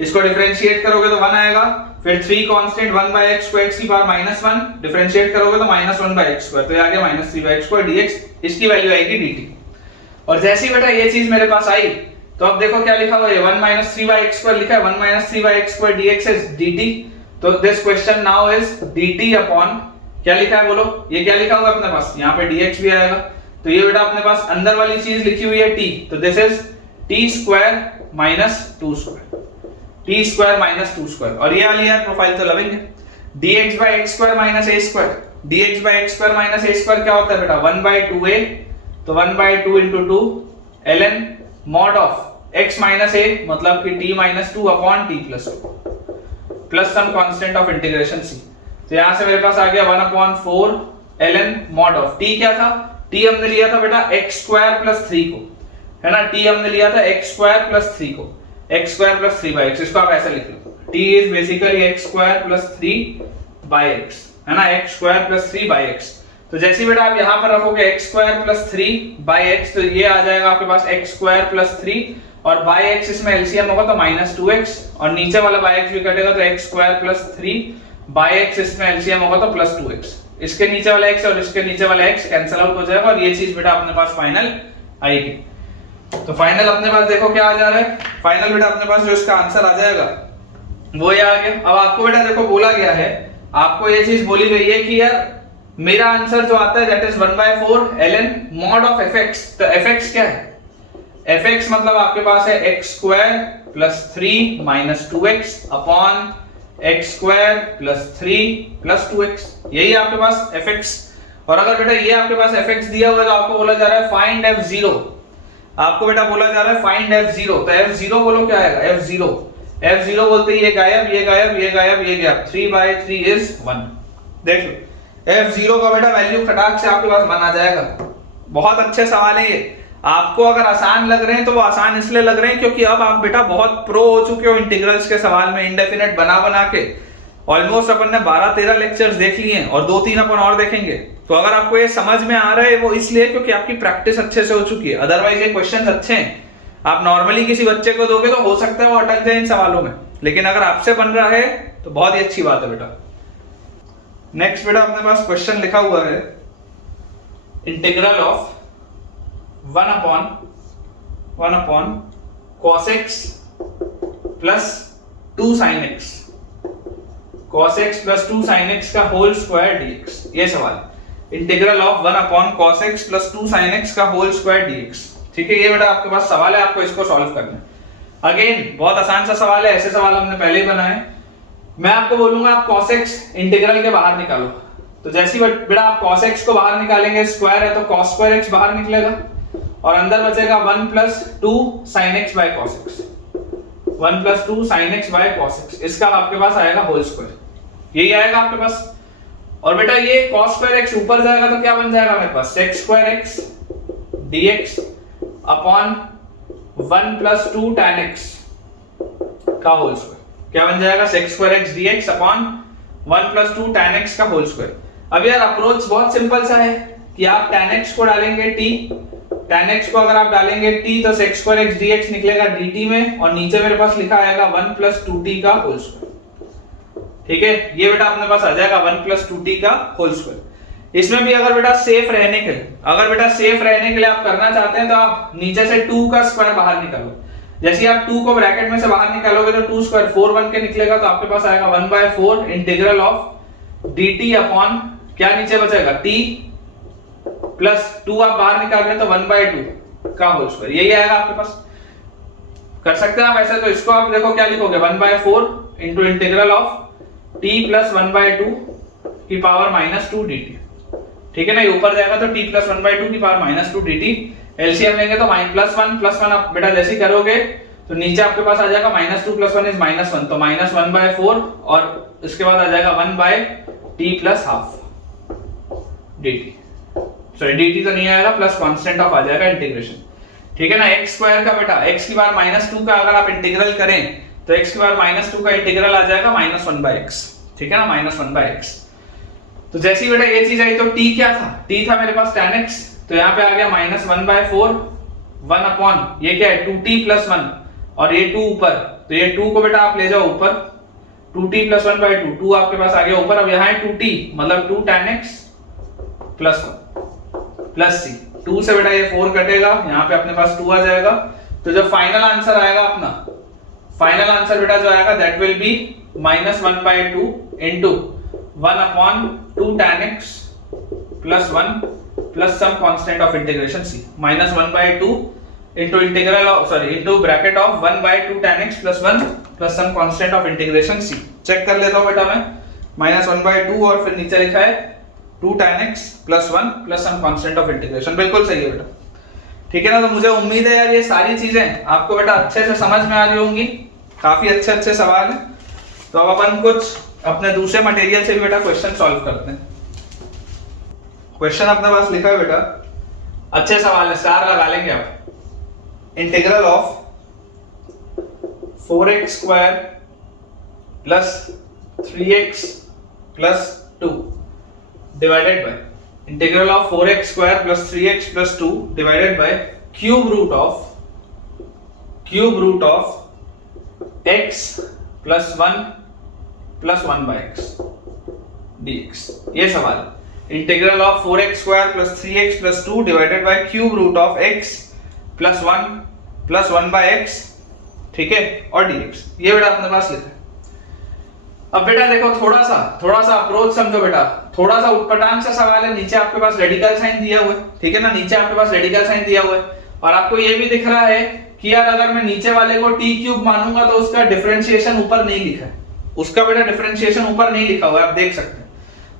इसको डिफरेंशिएट करोगे तो 1 आएगा, फिर 3 कांस्टेंट 1 बाय x को x की पावर माइनस 1, डिफरेंशिएट करोगे तो माइनस 1 बाय x स्क्वायर, तो ये आ गया minus 3 by x square dx, इसकी वैल्यू आएगी dt। और जैसे ही बेटा ये चीज मेरे पास आई तो अब देखो क्या लिखा हुआ है? 1 माइनस 3 बाय x स्क्वायर लिखा है, 1 minus 3 by x square dx is dt। तो this question now is dt upon क्या लिखा है बोलो? ये क्या लिखा हुआ है अपने पास? यहाँ पे dx भी आएगा। तो ये बेटा अपने पास अंदर वाली चीज लिखी हुई है t, तो this is t square minus 2 square, t square minus 2 square. और ये वाली यार प्रोफाइल तो लवेंगे। dx by x square minus a square, dx by x square minus a square क्या होता है बेटा? 1 बाय 2a, तो 1 by 2 into 2 ln mod of x minus a, मतलब कि t minus 2 upon t plus 2 plus some constant of integration c। तो यहां से मेरे पास आ गया 1 upon 4 ln mod of t क्या था? t हमने लिया था बेटा x स्क्वायर प्लस 3 को, है ना। t हमने लिया था x स्क्वायर प्लस 3 को, x square plus 3 by x, इसको आप ऐसे लिख लो, t is basically x square plus 3 by x, है ना, x square plus 3 by x। तो जैसे बेटा आप यहां पर रखोगे x square plus 3 by x, तो ये आ जाएगा आपके पास x स्क्वायर प्लस 3, और बाय x इसमें एलसीएम होगा तो माइनस 2x, और नीचे वाला बाय x भी कटेगा तो x square plus 3 by x इसमें एलसीएम होगा तो प्लस 2x। इसके नीचे वाला x और इसके नीचे वाला x कैंसिल आउट हो जाएगा, और ये चीज बेटा अपने पास फाइनल आएगी। तो फाइनल अपने पास देखो क्या आ जा रहा है? फाइनल बेटा अपने पास जो इसका आंसर आ जाएगा वो ये आ गया। अब आपको बेटा देखो बोला गया है, आपको ये चीज बोली गई है कि यार मेरा आंसर जो आता है that is 1 by 4 ln mod of fx। तो fx क्या है? fx मतलब आपके पास है x square plus 3 minus 2x upon x square plus 3 plus 2x, यही आपके पास fx। और अगर बेटा ये आपके पास fx दिया हुआ है तो आपको बोला जा रहा है फाइंड f0। आपको बेटा बोला जा रहा है फाइंड f0, तो f0 बोलो क्या आएगा? f0 बोलते ही ये गायब, ये गायब, ये गायब, ये गायब, 3 by 3 is 1। देख लो f0 का बेटा वैल्यू खटाक से आपके पास 1 आ जाएगा। बहुत अच्छे सवाल है ये। आपको अगर आसान लग रहे हैं तो वो आसान इसलिए लग रहे हैं क्योंकि अब आप बेटा बहुत प्रो हो चुके हो इंटीग्रल्स के सवाल में, इंडेफिनेट बना के। ऑलमोस्ट अपन ने 12-13 लेक्चर्स देख लिए हैं और 2-3 अपन और देखेंगे। तो अगर आपको ये समझ में आ रहा है वो इसलिए क्योंकि आपकी प्रैक्टिस अच्छे से हो चुकी है। अदरवाइज ये क्वेश्चंस अच्छे हैं, आप नॉर्मली किसी बच्चे को दोगे तो हो सकता है वो अटक जाए इन सवालों में, लेकिन अगर आपसे बन रहा है तो बहुत ही अच्छी बात है बेटा। नेक्स्ट बेटा अपने पास क्वेश्चन लिखा हुआ है, integral of 1 upon cos x plus 2 sin x cos x plus 2 sin x का होल स्क्वायर dx। ये सवाल integral of 1 upon cos x plus 2 sin x का होल स्क्वायर dx। ठीक है, ये बेटा आपके पास सवाल है, आपको इसको सॉल्व करना है। अगेन बहुत आसान सा सवाल है, ऐसे सवाल हमने पहले ही बनाए। मैं आपको बोलूंगा आप cos x इंटीग्रल के बाहर निकालो, तो जैसे ही बेटा आप cos x को बाहर निकालेंगे, स्क्वायर है तो cos स्क्वायर x बाहर निकलेगा और अंदर बचेगा 1 plus 2 sin x by cos x, 1 plus 2 sin x by cos x, इसका आपके पास आएगा होल स्क्वायर, यही आएगा आपके पास। और बेटा ये cos स्क्वायर x ऊपर जाएगा तो क्या बन जाएगा मेरे पास sec square x dx upon 1 plus 2 tan x का होल स्क्वायर, क्या बन जाएगा sec square x dx upon 1 plus 2 tan x का होल स्क्वायर। अब यार अप्रोच बहुत सिंपल सा है कि आप tan x को डालेंगे t, tan x को अगर आप डालेंगे t तो sec स्क्वायर x dx निकलेगा dt में, और नीचे मेरे पास लिखा आएगा 1 प्लस 2t का होल स्क्वायर। ठीक है, ये बेटा अपने पास आ जाएगा 1 प्लस 2t का होल स्क्वायर। इसमें भी अगर बेटा सेफ रहने के लिए आप करना चाहते हैं तो आप नीचे से 2 का स्क्वायर बाहर निकालो। जैसे आप 2 को ब्रैकेट में से बाहर निकालोगे तो 2 स्क्वायर 4 बन के निकलेगा, तो आपके पास आएगा 1/4 इंटीग्रल ऑफ dt अपॉन क्या नीचे बचेगा t प्लस 2 आप बाहर निकाल रहे हैं तो 1/2 का होल स्क्वायर, यही आएगा आपके पास। कर सकते हैं आप ऐसे, तो इसको आप देखो क्या लिखोगे 1/4 into integral of t plus 1/2 की पावर -2 dt। ठीक है ना, ये ऊपर जाएगा तो t प्लस 1/2 की पावर -2 dt। एलसीएम लेंगे तो +1 आप बेटा जैसे करोगे तो नीचे आपके पास आ जाएगा -2 + 1 इज -1, तो -1/4 और इसके बाद आ जाएगा 1/t plus half dt। Sorry dt तो नहीं आएगा, प्लस कांस्टेंट ऑफ आ जाएगा इंटीग्रेशन। ठीक है ना, x स्क्वायर का बेटा x की बार -2 का अगर आप इंटीग्रल करें तो x की बार -2 का इंटीग्रल आ जाएगा -1/x। ठीक है ना, -1/x। तो जैसी बेटा ये चीज आई तो t क्या था, t था मेरे पास tan x, तो यहाँ पे आ गया -1/4 1 अपॉन ये क्या है 2t + 1 और ये 2 ऊपर, तो ये 2 को बेटा आप ले जाओ ऊपर, 2t + 1/2, 2 आपके पास आ गया ऊपर। अब यहाँ है 2t मतलब 2 tan x + 1 प्लस c, 2 से बेटा ये 4 कटेगा, यहाँ पे अपने पास 2 आ जाएगा। तो जो फाइनल आंसर आएगा अपना, फाइनल आंसर बेटा जो आएगा that will be -1/2 into 1 upon 2 tan x + 1 plus some constant of integration c, -1/2 into integral of into bracket of 1/2 tan x + 1 plus some constant of integration c। Check कर लेता हूं बेटा मैं, -1/2 और फिर नीचे लिखा है 2 tan x + 1 plus some constant of integration, बिल्कुल सही है बेटा। ठीक है ना, तो मुझे उम्मीद है यार ये सारी चीजें आपको बेटा अच्छे से समझ में आ रही होंगी, काफी अच्छे सवाल हैं। तो अब अपन कुछ अपने दूसरे मटेरियल से भी बेटा क्वेश्चन सॉल्व करते हैं। क्वेश्चन अपने पास लिखा है बेटा, अच्छे सवाल है, स्टार लगा लेंगे आप। Integral of 4x² plus 3x plus 2 divided by integral of 4x² plus 3x plus 2 divided by cube root of x plus 1 plus 1/x dx। ये सवाल है, integral of 4x² plus 3x plus 2 divided by cube root of x plus 1 plus 1/x, ठीक है, और dx। ये बेटा अपने पास लिखा है। अब बेटा देखो थोड़ा सा अप्रोच समझो बेटा, थोड़ा सा उटपटांग सा सवाल है। नीचे आपके पास रेडिकल साइन दिया हुआ है, ठीक है ना, नीचे आपके पास रेडिकल साइन दिया हुआ है और आपको ये भी दिख रहा है कि यार अगर मैं नीचे वाले को t³ मानूंगा तो उसका डिफरेंशिएशन ऊपर नहीं लिखा है, उसका बेटा डिफरेंशिएशन ऊपर नहीं लिखा हुआ है, आप देख सकते हैं।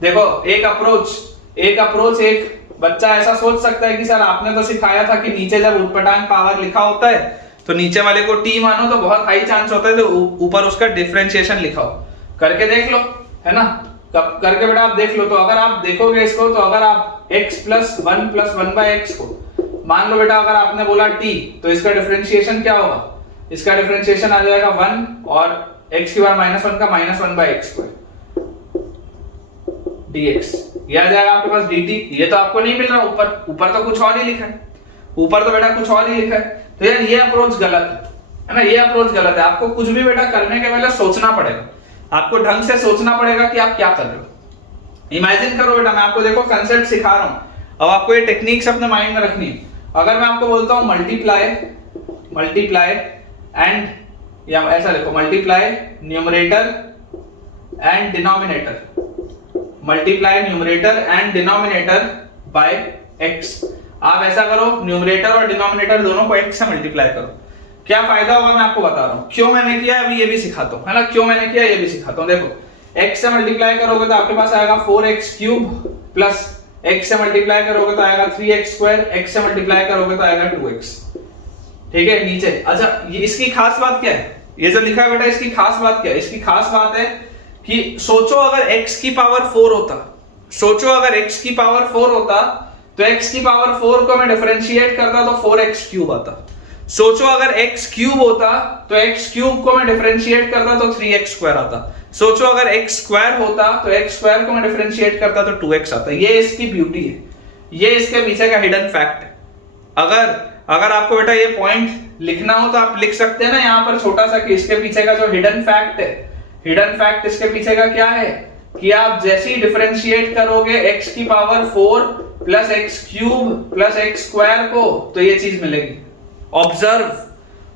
देखो एक अप्रोच एक बच्चा ऐसा सोच सकता है कि सर आपने तो सिखाया था कि नीचे जब उटपटांग पावर लिखा होता है तो नीचे वाले को t मानो तो बहुत हाई चांस होता है तो ऊपर उसका डिफरेंशिएशन लिखा हो। करके देख लो, है ना, कब करके बेटा आप देख लो। तो अगर आप देखोगे इसको, तो अगर आप x + 1 + 1/x को मान लो बेटा, अगर आपने बोला t तो इसका डिफरेंशिएशन क्या होगा, इसका डिफरेंशिएशन आ जाएगा 1 और x की बार -1 का -1/x² dx। ये आ जाएगा आपके पास dt। ये तो आपको नहीं मिल रहा, ऊपर तो कुछ और ही लिखा है, ऊपर तो बेटा कुछ और ही लिखा है। तो यार ये अप्रोच गलत है ना, ये अप्रोच गलत है। आपको कुछ भी बेटा करने के पहले सोचना पड़ेगा, आपको ढंग से सोचना पड़ेगा कि आप क्या कर रहे हो। इमेजिन करो बेटा, मैं आपको देखो कंसेप्ट सिखा रहा हूं, अब आपको ये टेक्निक्स अपने माइंड में रखनी है। अगर मैं आपको बोलता हूं मल्टीप्लाई एंड, या ऐसा लिखो multiply numerator and denominator, multiply numerator and denominator by x। आप ऐसा करो, न्यूमरेटर और डिनोमिनेटर दोनों को x से मल्टीप्लाई करो। क्या फायदा होगा मैं आपको बता रहा हूं। क्यों मैंने किया अभी ये भी सिखाता हूं, है ना, क्यों मैंने किया ये भी सिखाता हूं। देखो x से मल्टीप्लाई करोगे तो आपके पास आएगा 4x क्यूब, प्लस x से मल्टीप्लाई करोगे तो आएगा 3x स्क्वायर, x से मल्टीप्लाई करोगे तो आएगा 2x। ठीक है नीचे। अच्छा ये इसकी खास बात क्या है, ये जो लिखा है बेटा इसकी खास बात क्या है, इसकी खास बात है कि सोचो अगर x की पावर 4 होता, सोचो अगर x की पावर 4 होता तो x की पावर 4 को मैं डिफरेंशिएट करता तो 4x क्यूब आता। सोचो अगर x क्यूब होता तो x क्यूब को मैं डिफरेंशिएट करता तो 3x स्क्वायर आता। सोचो अगर x स्क्वायर होता तो x स्क्वायर को मैं डिफरेंशिएट करता तो 2x आता। ये इसकी ब्यूटी है, ये इसके पीछे का हिडन फैक्ट है। अगर आपको बेटा ये पॉइंट लिखना हो तो आप लिख सकते हैं ना यहाँ पर छोटा सा कि इसके पीछे का जो हिडन फैक्ट है, हिडन फैक्ट इसके पीछे का क्या है कि आप जैसे ही डिफरेंशिएट करोगे x की power 4 plus x cube plus x square को तो ये चीज मिलेगी।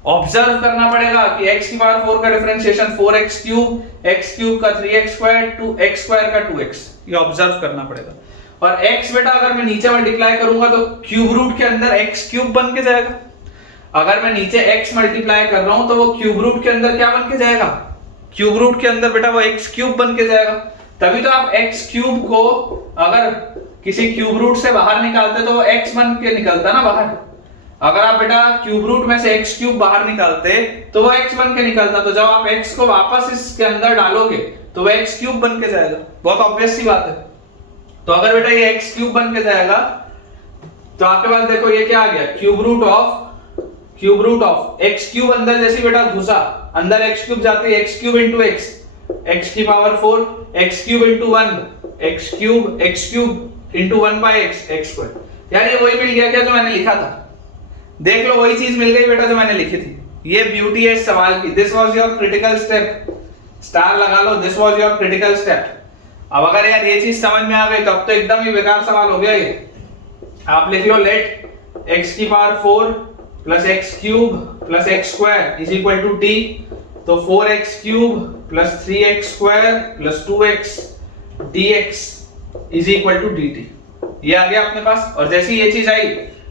ऑब्जर्व करना पड़ेगा कि x की पावर 4 का differentiation 4x cube, x cube का 3x स्क्वायर, 2x स्क्वायर का 2x, ये ऑब्जर्व करना पड़ेगा। और x बेटा अगर मैं नीचे मल्टीप्लाई करूंगा तो क्यूब रूट के अंदर x क्यूब बन के जाएगा। अगर मैं नीचे x मल्टीप्लाई कर रहा हूं तो वो क्यूब रूट के अंदर क्या बन के जाएगा, क्यूब रूट के अंदर बेटा वो x क्यूब बन के जाएगा। तभी तो आप x क्यूब को अगर किसी क्यूब रूट से बाहर निकालते तो वो x बन के निकलता ना बाहर। अगर आप बेटा क्यूब रूट में से x क्यूब बाहर निकालते तो वो x बन के निकलता। तो जब आप x को वापस इसके अंदर डालोगे तो वो x क्यूब बन के जाएगा। बहुत ऑब्वियस सी बात है। तो अगर बेटा ये x क्यूब बन के जाएगा तो आपके पास देखो ये क्या आ गया, cube root of x cube अंदर जैसे बेटा घुसा, अंदर x क्यूब जाते है x क्यूब इंटू x की power 4, x cube into 1, x cube into 1 by x square. यार ये वही मिल गया क्या जो मैंने लिखा था, देख लो वही चीज मिल गई बेटा जो मैंने लिखी थी। ये ब्यूटी है इस सवाल की। This was your critical step, star लगा लो, this was your critical step. अब अगर यार ये चीज समझ में आ गई तो अब तो एकदम ही बेकार सवाल हो गया ये। आप लिख लो लेट x की power 4 plus x cube plus x square is equal to t। तो 4x cube plus 3x square plus 2x dx is equal to dt। ये आ गया अपने पास। और जैसे ही ये चीज आई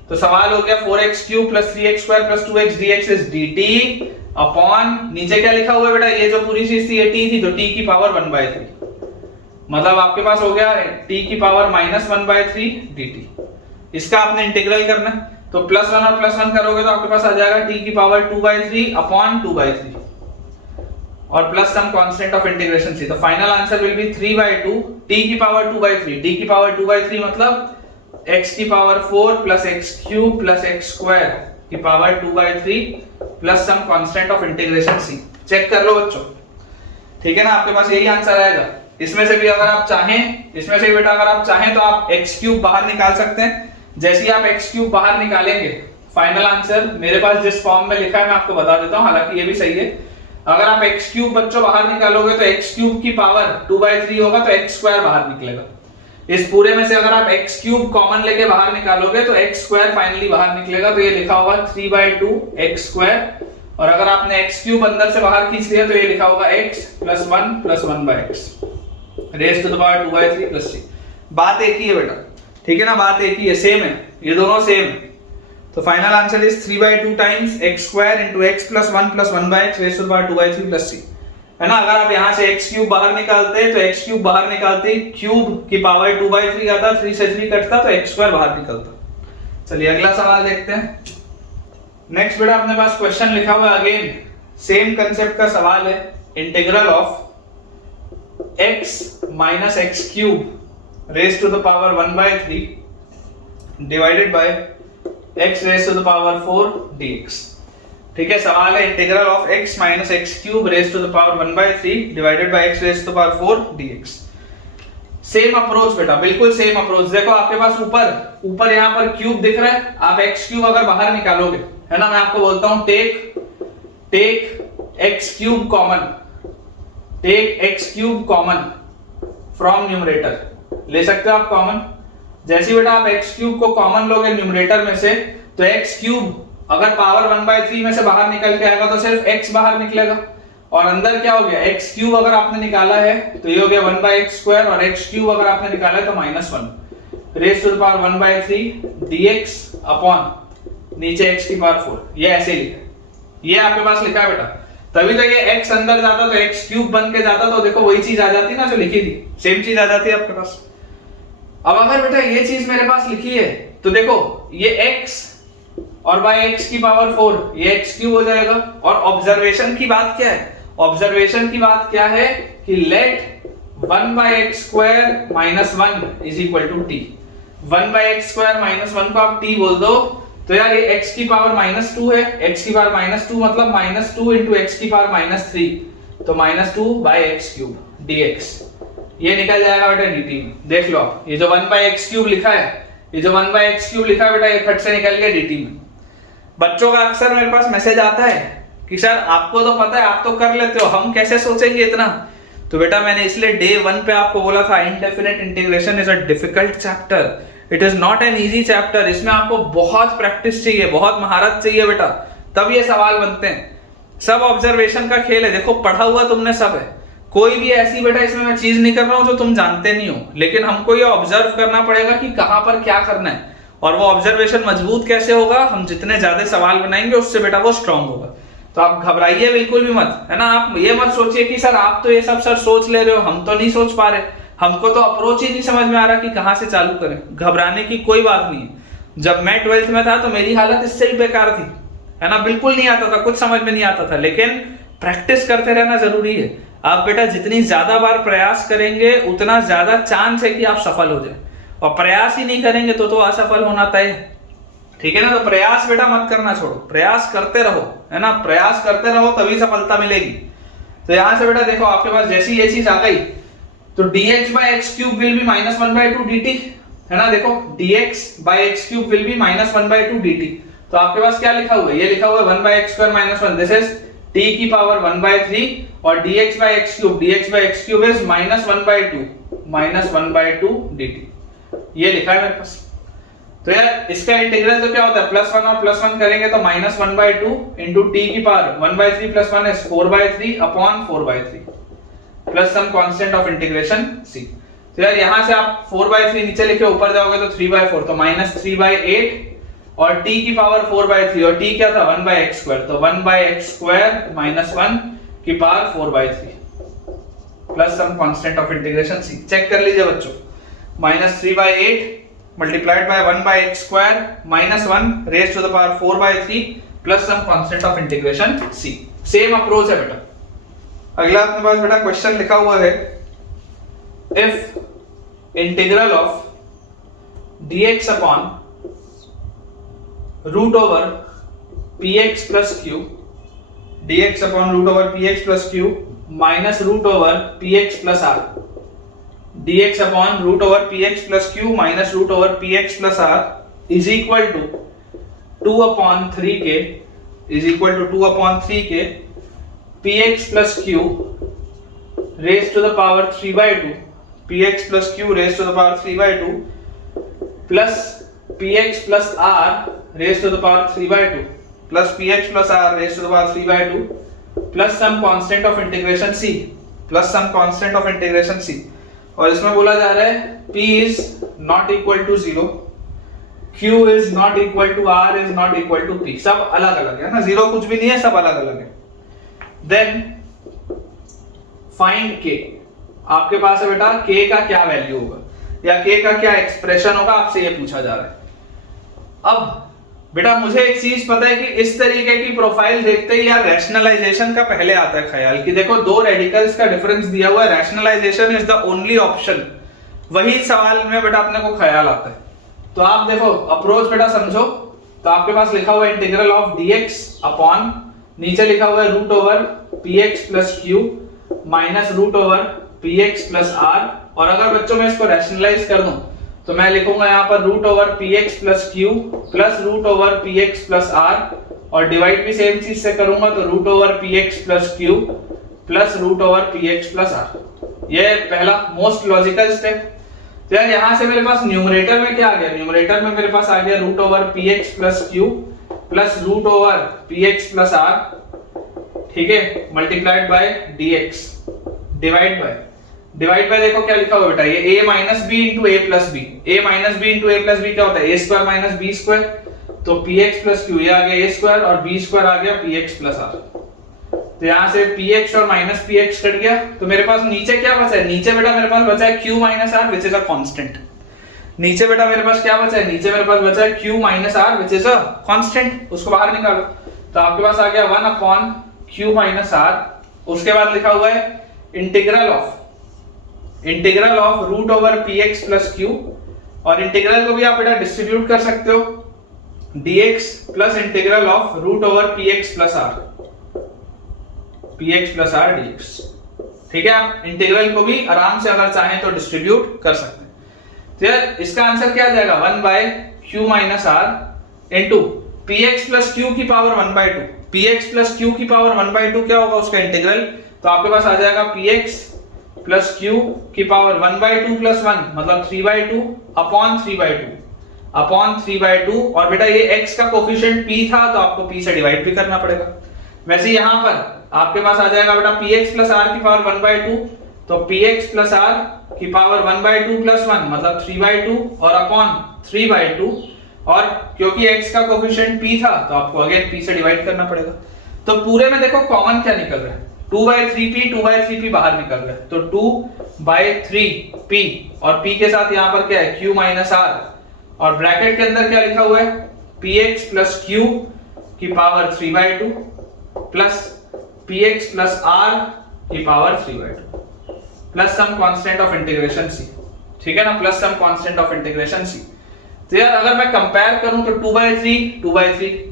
तो सवाल हो गया 4x cube plus 3x square plus 2x dx is dt upon नीचे क्या लिखा हुआ है बेटा, ये जो पूरी चीज थी ये t थी तो t की पावर 1/3, मतलब आपके पास हो गया t की पावर -1/3 dt। इसका आपने इंटीग्रल करना है तो +1 और +1 करोगे तो आपके पास आ जाएगा t की पावर 2/3 अपॉन 2/3 और plus some constant of integration c। तो final answer will be 3/2 t की पावर 2/3। t की पावर 2/3 मतलब x की power 4 plus x cube plus x square की power 2/3 plus some constant of integration c। Check कर लो बच्चों, ठीक है ना, आपके पास यही आंसर आएगा। इसमें से भी अगर आप चाहें, इसमें से बेटा अगर आप चाहें तो आप x क्यूब बाहर निकाल सकते हैं। जैसे ही आप x क्यूब बाहर निकालेंगे फाइनल आंसर मेरे पास जिस फॉर्म में लिखा है मैं आपको बता देता हूं, हालांकि ये भी सही है। अगर आप x क्यूब बच्चों बाहर निकालोगे तो x क्यूब की पावर 2/3 होगा तो x स्क्वायर बाहर निकलेगा। इस पूरे में से अगर आप x क्यूब कॉमन लेके बाहर निकालोगे तो x स्क्वायर फाइनली बाहर निकलेगा। तो ये लिखा होगा 3/2 x स्क्वायर। और अगर आपने x क्यूब अंदर से बाहर खींच लिया तो ये लिखा होगा x plus 1 plus 1/x raise to the power 2/3 plus c। बात एक ही है बेटा, ठीक है ना, बात एक ही है, सेम है, ये दोनों सेम है। तो final answer is 3/2 times x square into x plus 1 plus 1/x raise to the power 2/3 plus c, है ना। अगर आप यहां से x क्यूब बाहर निकालते तो x क्यूब बाहर निकालते क्यूब की पावर 2/3 आता, 3 से 3 कटता तो x स्क्वायर बाहर निकलता। चलिए अगला सवाल देखते हैं। नेक्स्ट बेटा अपने पास क्वेश्चन लिखा हुआ है, अगेन सेम कंसेप्ट का सवाल है। Integral of x minus x cube raise to the power 1/3 divided by x raise to the power 4 dx। ठीक है, सवाल है integral of x minus x cube raise to the power 1/3 divided by x raise to the power 4 dx। Same approach बेटा, बिल्कुल same approach. देखो आपके पास ऊपर यहाँ पर क्यूब दिख रहा है, आप x क्यूब अगर बाहर निकालोगे, है ना, मैं आपको बोलता हूं take x cube common, take x cube common from numerator. ले सकते हो आप कॉमन। जैसे बेटा आप x क्यूब को कॉमन लोगे न्यूमरेटर में से तो x क्यूब अगर पावर 1/3 में से बाहर निकल के आएगा तो सिर्फ x बाहर निकलेगा। और अंदर क्या हो गया एक्स क्यूब अगर आपने निकाला है तो ये हो गया 1/x² और एक्स क्यूब अगर आपने निकाला है तो -1 raise to the power 1/3 dx upon नीचे x की पावर 4। ये ऐसे लिखा है, ये आपके पास लिखा है बेटा। तभी तो ये x अंदर जाता तो एक्स क्यूब बन के जाता तो देखो वही चीज आ जाती ना जो लिखी थी, सेम चीज आ जाती है आपके पास। अब अगर बेटा ये चीज मेरे पास लिखी है तो देखो ये x और बाय x की पावर 4 ये x क्यूब हो जाएगा। और ऑब्जर्वेशन की बात क्या है, ऑब्जर्वेशन की बात क्या है कि लेट 1/x² - 1 = t। 1/x² - 1 को आप t बोल दो तो यार ये x की पावर -2 है, x की पावर -2 मतलब -2 × x की पावर -3 तो -2/x³ dx। ये निकल जाएगा बेटा dt में। देख लो आप ये जो 1/x³ लिखा है, ये जो 1/x³ लिखा है बेटा ये फट से निकल गया dt में। बच्चों का अक्सर मेरे पास मैसेज आता है कि सर आपको तो पता है, आप तो कर लेते हो, हम कैसे सोचेंगे इतना। तो बेटा मैंने इसलिए डे 1 पे आपको बोला था indefinite integration is a difficult chapter, it is not an easy chapter. इसमें आपको बहुत प्रैक्टिस चाहिए, बहुत महारत चाहिए बेटा, तब ये सवाल बनते हैं। सब ऑब्जर्वेशन का खेल है, देखो पढ़ा हुआ तुमने सब है, कोई भी ऐसी बेटा इसमें मैं चीज नहीं कर रहा हूं जो तुम जानते नहीं हो, लेकिन हमको ये ऑब्जर्व करना पड़ेगा कि कहां पर क्या करना है। और वो ऑब्जर्वेशन मजबूत कैसे होगा, हम जितने ज्यादा सवाल बनाएंगे उससे बेटा वो स्ट्रांग होगा। तो आप घबराइए बिल्कुल भी मत, है ना। आप ये मत सोचिए कि सर आप तो ये सब सर सोच ले रहे हो, हम तो नहीं सोच पा रहे, हमको तो अप्रोच ही नहीं समझ में आ रहा कि कहां से चालू करें। घबराने की कोई बात नहीं है। जब मैं 12th में था तो मेरी हालत इससे भी बेकार थी, है ना, बिल्कुल नहीं आता था, कुछ समझ में नहीं आता था, लेकिन प्रैक्टिस करते रहना जरूरी है। आप बेटा जितनी ज्यादा बार प्रयास करेंगे उतना ज्यादा चांस है कि आप सफल हो जाए, और प्रयास ही नहीं करेंगे तो असफल होना तय है, ठीक है ना। तो प्रयास बेटा मत करना छोड़ो, प्रयास करते रहो, है ना, प्रयास करते रहो तभी सफलता मिलेगी। तो यहां से बेटा देखो आपके पास जैसी ये चीज आ गई तो dx/x³ विल बी -1/2 dt, है ना। देखो dx/x³ विल बी -1/2 dt। तो आपके पास क्या लिखा हुआ है, ये लिखा हुआ है 1/x² - 1, दिस इज t की पावर 1/3 और dx/x³ इज -1/2 dt, ये लिखा है मेरे पास। तो यार इसका इंटीग्रल तो क्या होता है, +1 और +1 करेंगे तो -1/2 × t की power 1/3 + 1 is 4/3 upon 4/3 plus some constant of integration c। तो यार यहां से आप 4/3 नीचे लिखे ऊपर जाओगे तो 3/4 तो -3/8 और t की पावर 4/3 और t क्या था 1/x² तो 1/x² - 1 की power 4/3 plus some constant of integration c। Check कर लीजिए बच्चों, -3/8 multiplied by 1/x² - 1 raised to the power 4/3 plus some constant of integration c। Same approach है बेटा। अगला अपने पास बेटा क्वेश्चन लिखा हुआ है, if integral of dx upon root over px plus q, dx upon root over px plus q minus root over px plus r, dx upon root over px plus q minus root over px plus r is equal to 2/3k is equal to 2/3k px plus q raised to the power 3/2 px plus q raised to the power 3/2 plus px plus r raised to the power 3/2 plus px plus r raised to the power 3/2 plus some constant of integration c plus some constant of integration c। और इसमें बोला जा रहा है p is not equal to 0, q is not equal to r is not equal to p, सब अलग अलग है ना, जीरो कुछ भी नहीं है, सब अलग अलग है। देन फाइंड k, आपके पास है बेटा k का क्या वैल्यू होगा या k का क्या एक्सप्रेशन होगा, आपसे ये पूछा जा रहा है। अब बेटा मुझे एक चीज पता है कि इस तरीके की प्रोफाइल देखते ही यार रैशनलाइजेशन का पहले आता है ख्याल कि देखो दो रेडिकल्स का डिफरेंस दिया हुआ है, rationalization is the only option, वही सवाल में बेटा अपने को ख्याल आता है। तो आप देखो अप्रोच बेटा समझो, तो आपके पास लिखा हुआ है इंटीग्रल ऑफ dx अपॉन नीचे लिखा हुआ है root over px plus q minus root over px plus r, और अगर बच्चों में इसको रैशनलाइज कर दूं तो मैं लिखूंगा यहाँ पर root over px plus q plus root over px plus r, और डिवाइड भी सेम चीज से करूंगा तो root over px plus q plus root over px plus r। ये पहला मोस्ट लॉजिकल स्टेप। तो यार यहाँ से मेरे पास न्यूमरेटर में क्या आ गया, न्यूमरेटर में मेरे पास आ गया root over px plus q plus root over px plus r, ठीक है, multiplied by dx divide by देखो क्या लिखा हुआ बेटा, ये a minus B into A plus B, a minus B into A plus B क्या होता है, a square minus B square, तो px प्लस q, ये आ गया a स्क्वायर और b स्क्वायर आ गया px प्लस r। तो यहाँ से px और माइनस px कट गया, तो मेरे पास नीचे क्या बचा है, नीचे बेटा मेरे पास बचा है q minus r which is a constant. नीचे बेटा मेरे पास क्या बचा है, नीचे मेरे पास बचा है q minus r which is a constant, उसको बाहर निकालो। तो आपके पास आ गया 1 अपॉन q माइनस r। उसके बाद लिखा हुआ है integral of root over px plus q, और इंटीग्रल को भी आप बेटा डिस्ट्रीब्यूट कर सकते हो, dx plus integral of root over px plus r dx। ठीक है, आप इंटीग्रल को भी आराम से अगर चाहें तो डिस्ट्रीब्यूट कर सकते हैं। तो यार इसका आंसर क्या आ जाएगा, 1 by q minus r into px plus q की power 1 by 2, px plus q की पावर 1 बाय 2 क्या होगा उसका इंटीग्रल, तो आपके पास आ जाएगा px प्लस q की पावर 1 बाय 2 प्लस 1 मतलब 3 बाय 2 अपॉन 3 बाय 2, और बेटा ये x का कोफिशिएंट p था तो आपको p से डिवाइड भी करना पड़ेगा। वैसे यहाँ पर आपके पास आ जाएगा बेटा px प्लस r की पावर 1 बाय 2, तो px प्लस r की पावर 1 बाय 2 प्लस 1 मतलब 3 बाय 2 और अपॉन 3 बाय 2, और क्योंकि x का कोफिशिएंट p था तो आपको अगेन p से डिवाइड करना पड़ेगा। तो पूरे में देखो कॉमन क्या निकल रहा है, 2 बाय 3p बाहर निकल रहा है, तो 2 बाय 3p और p के साथ यहाँ पर क्या है q माइनस r, और ब्रैकेट के अंदर क्या लिखा हुआ है px प्लस q की power 3 by 2 plus px plus r की power 3 by 2 plus some constant of integration c। ठीक है ना, plus some constant of integration c। तो यार अगर मैं कंपेयर करूं तो 2 बाय 3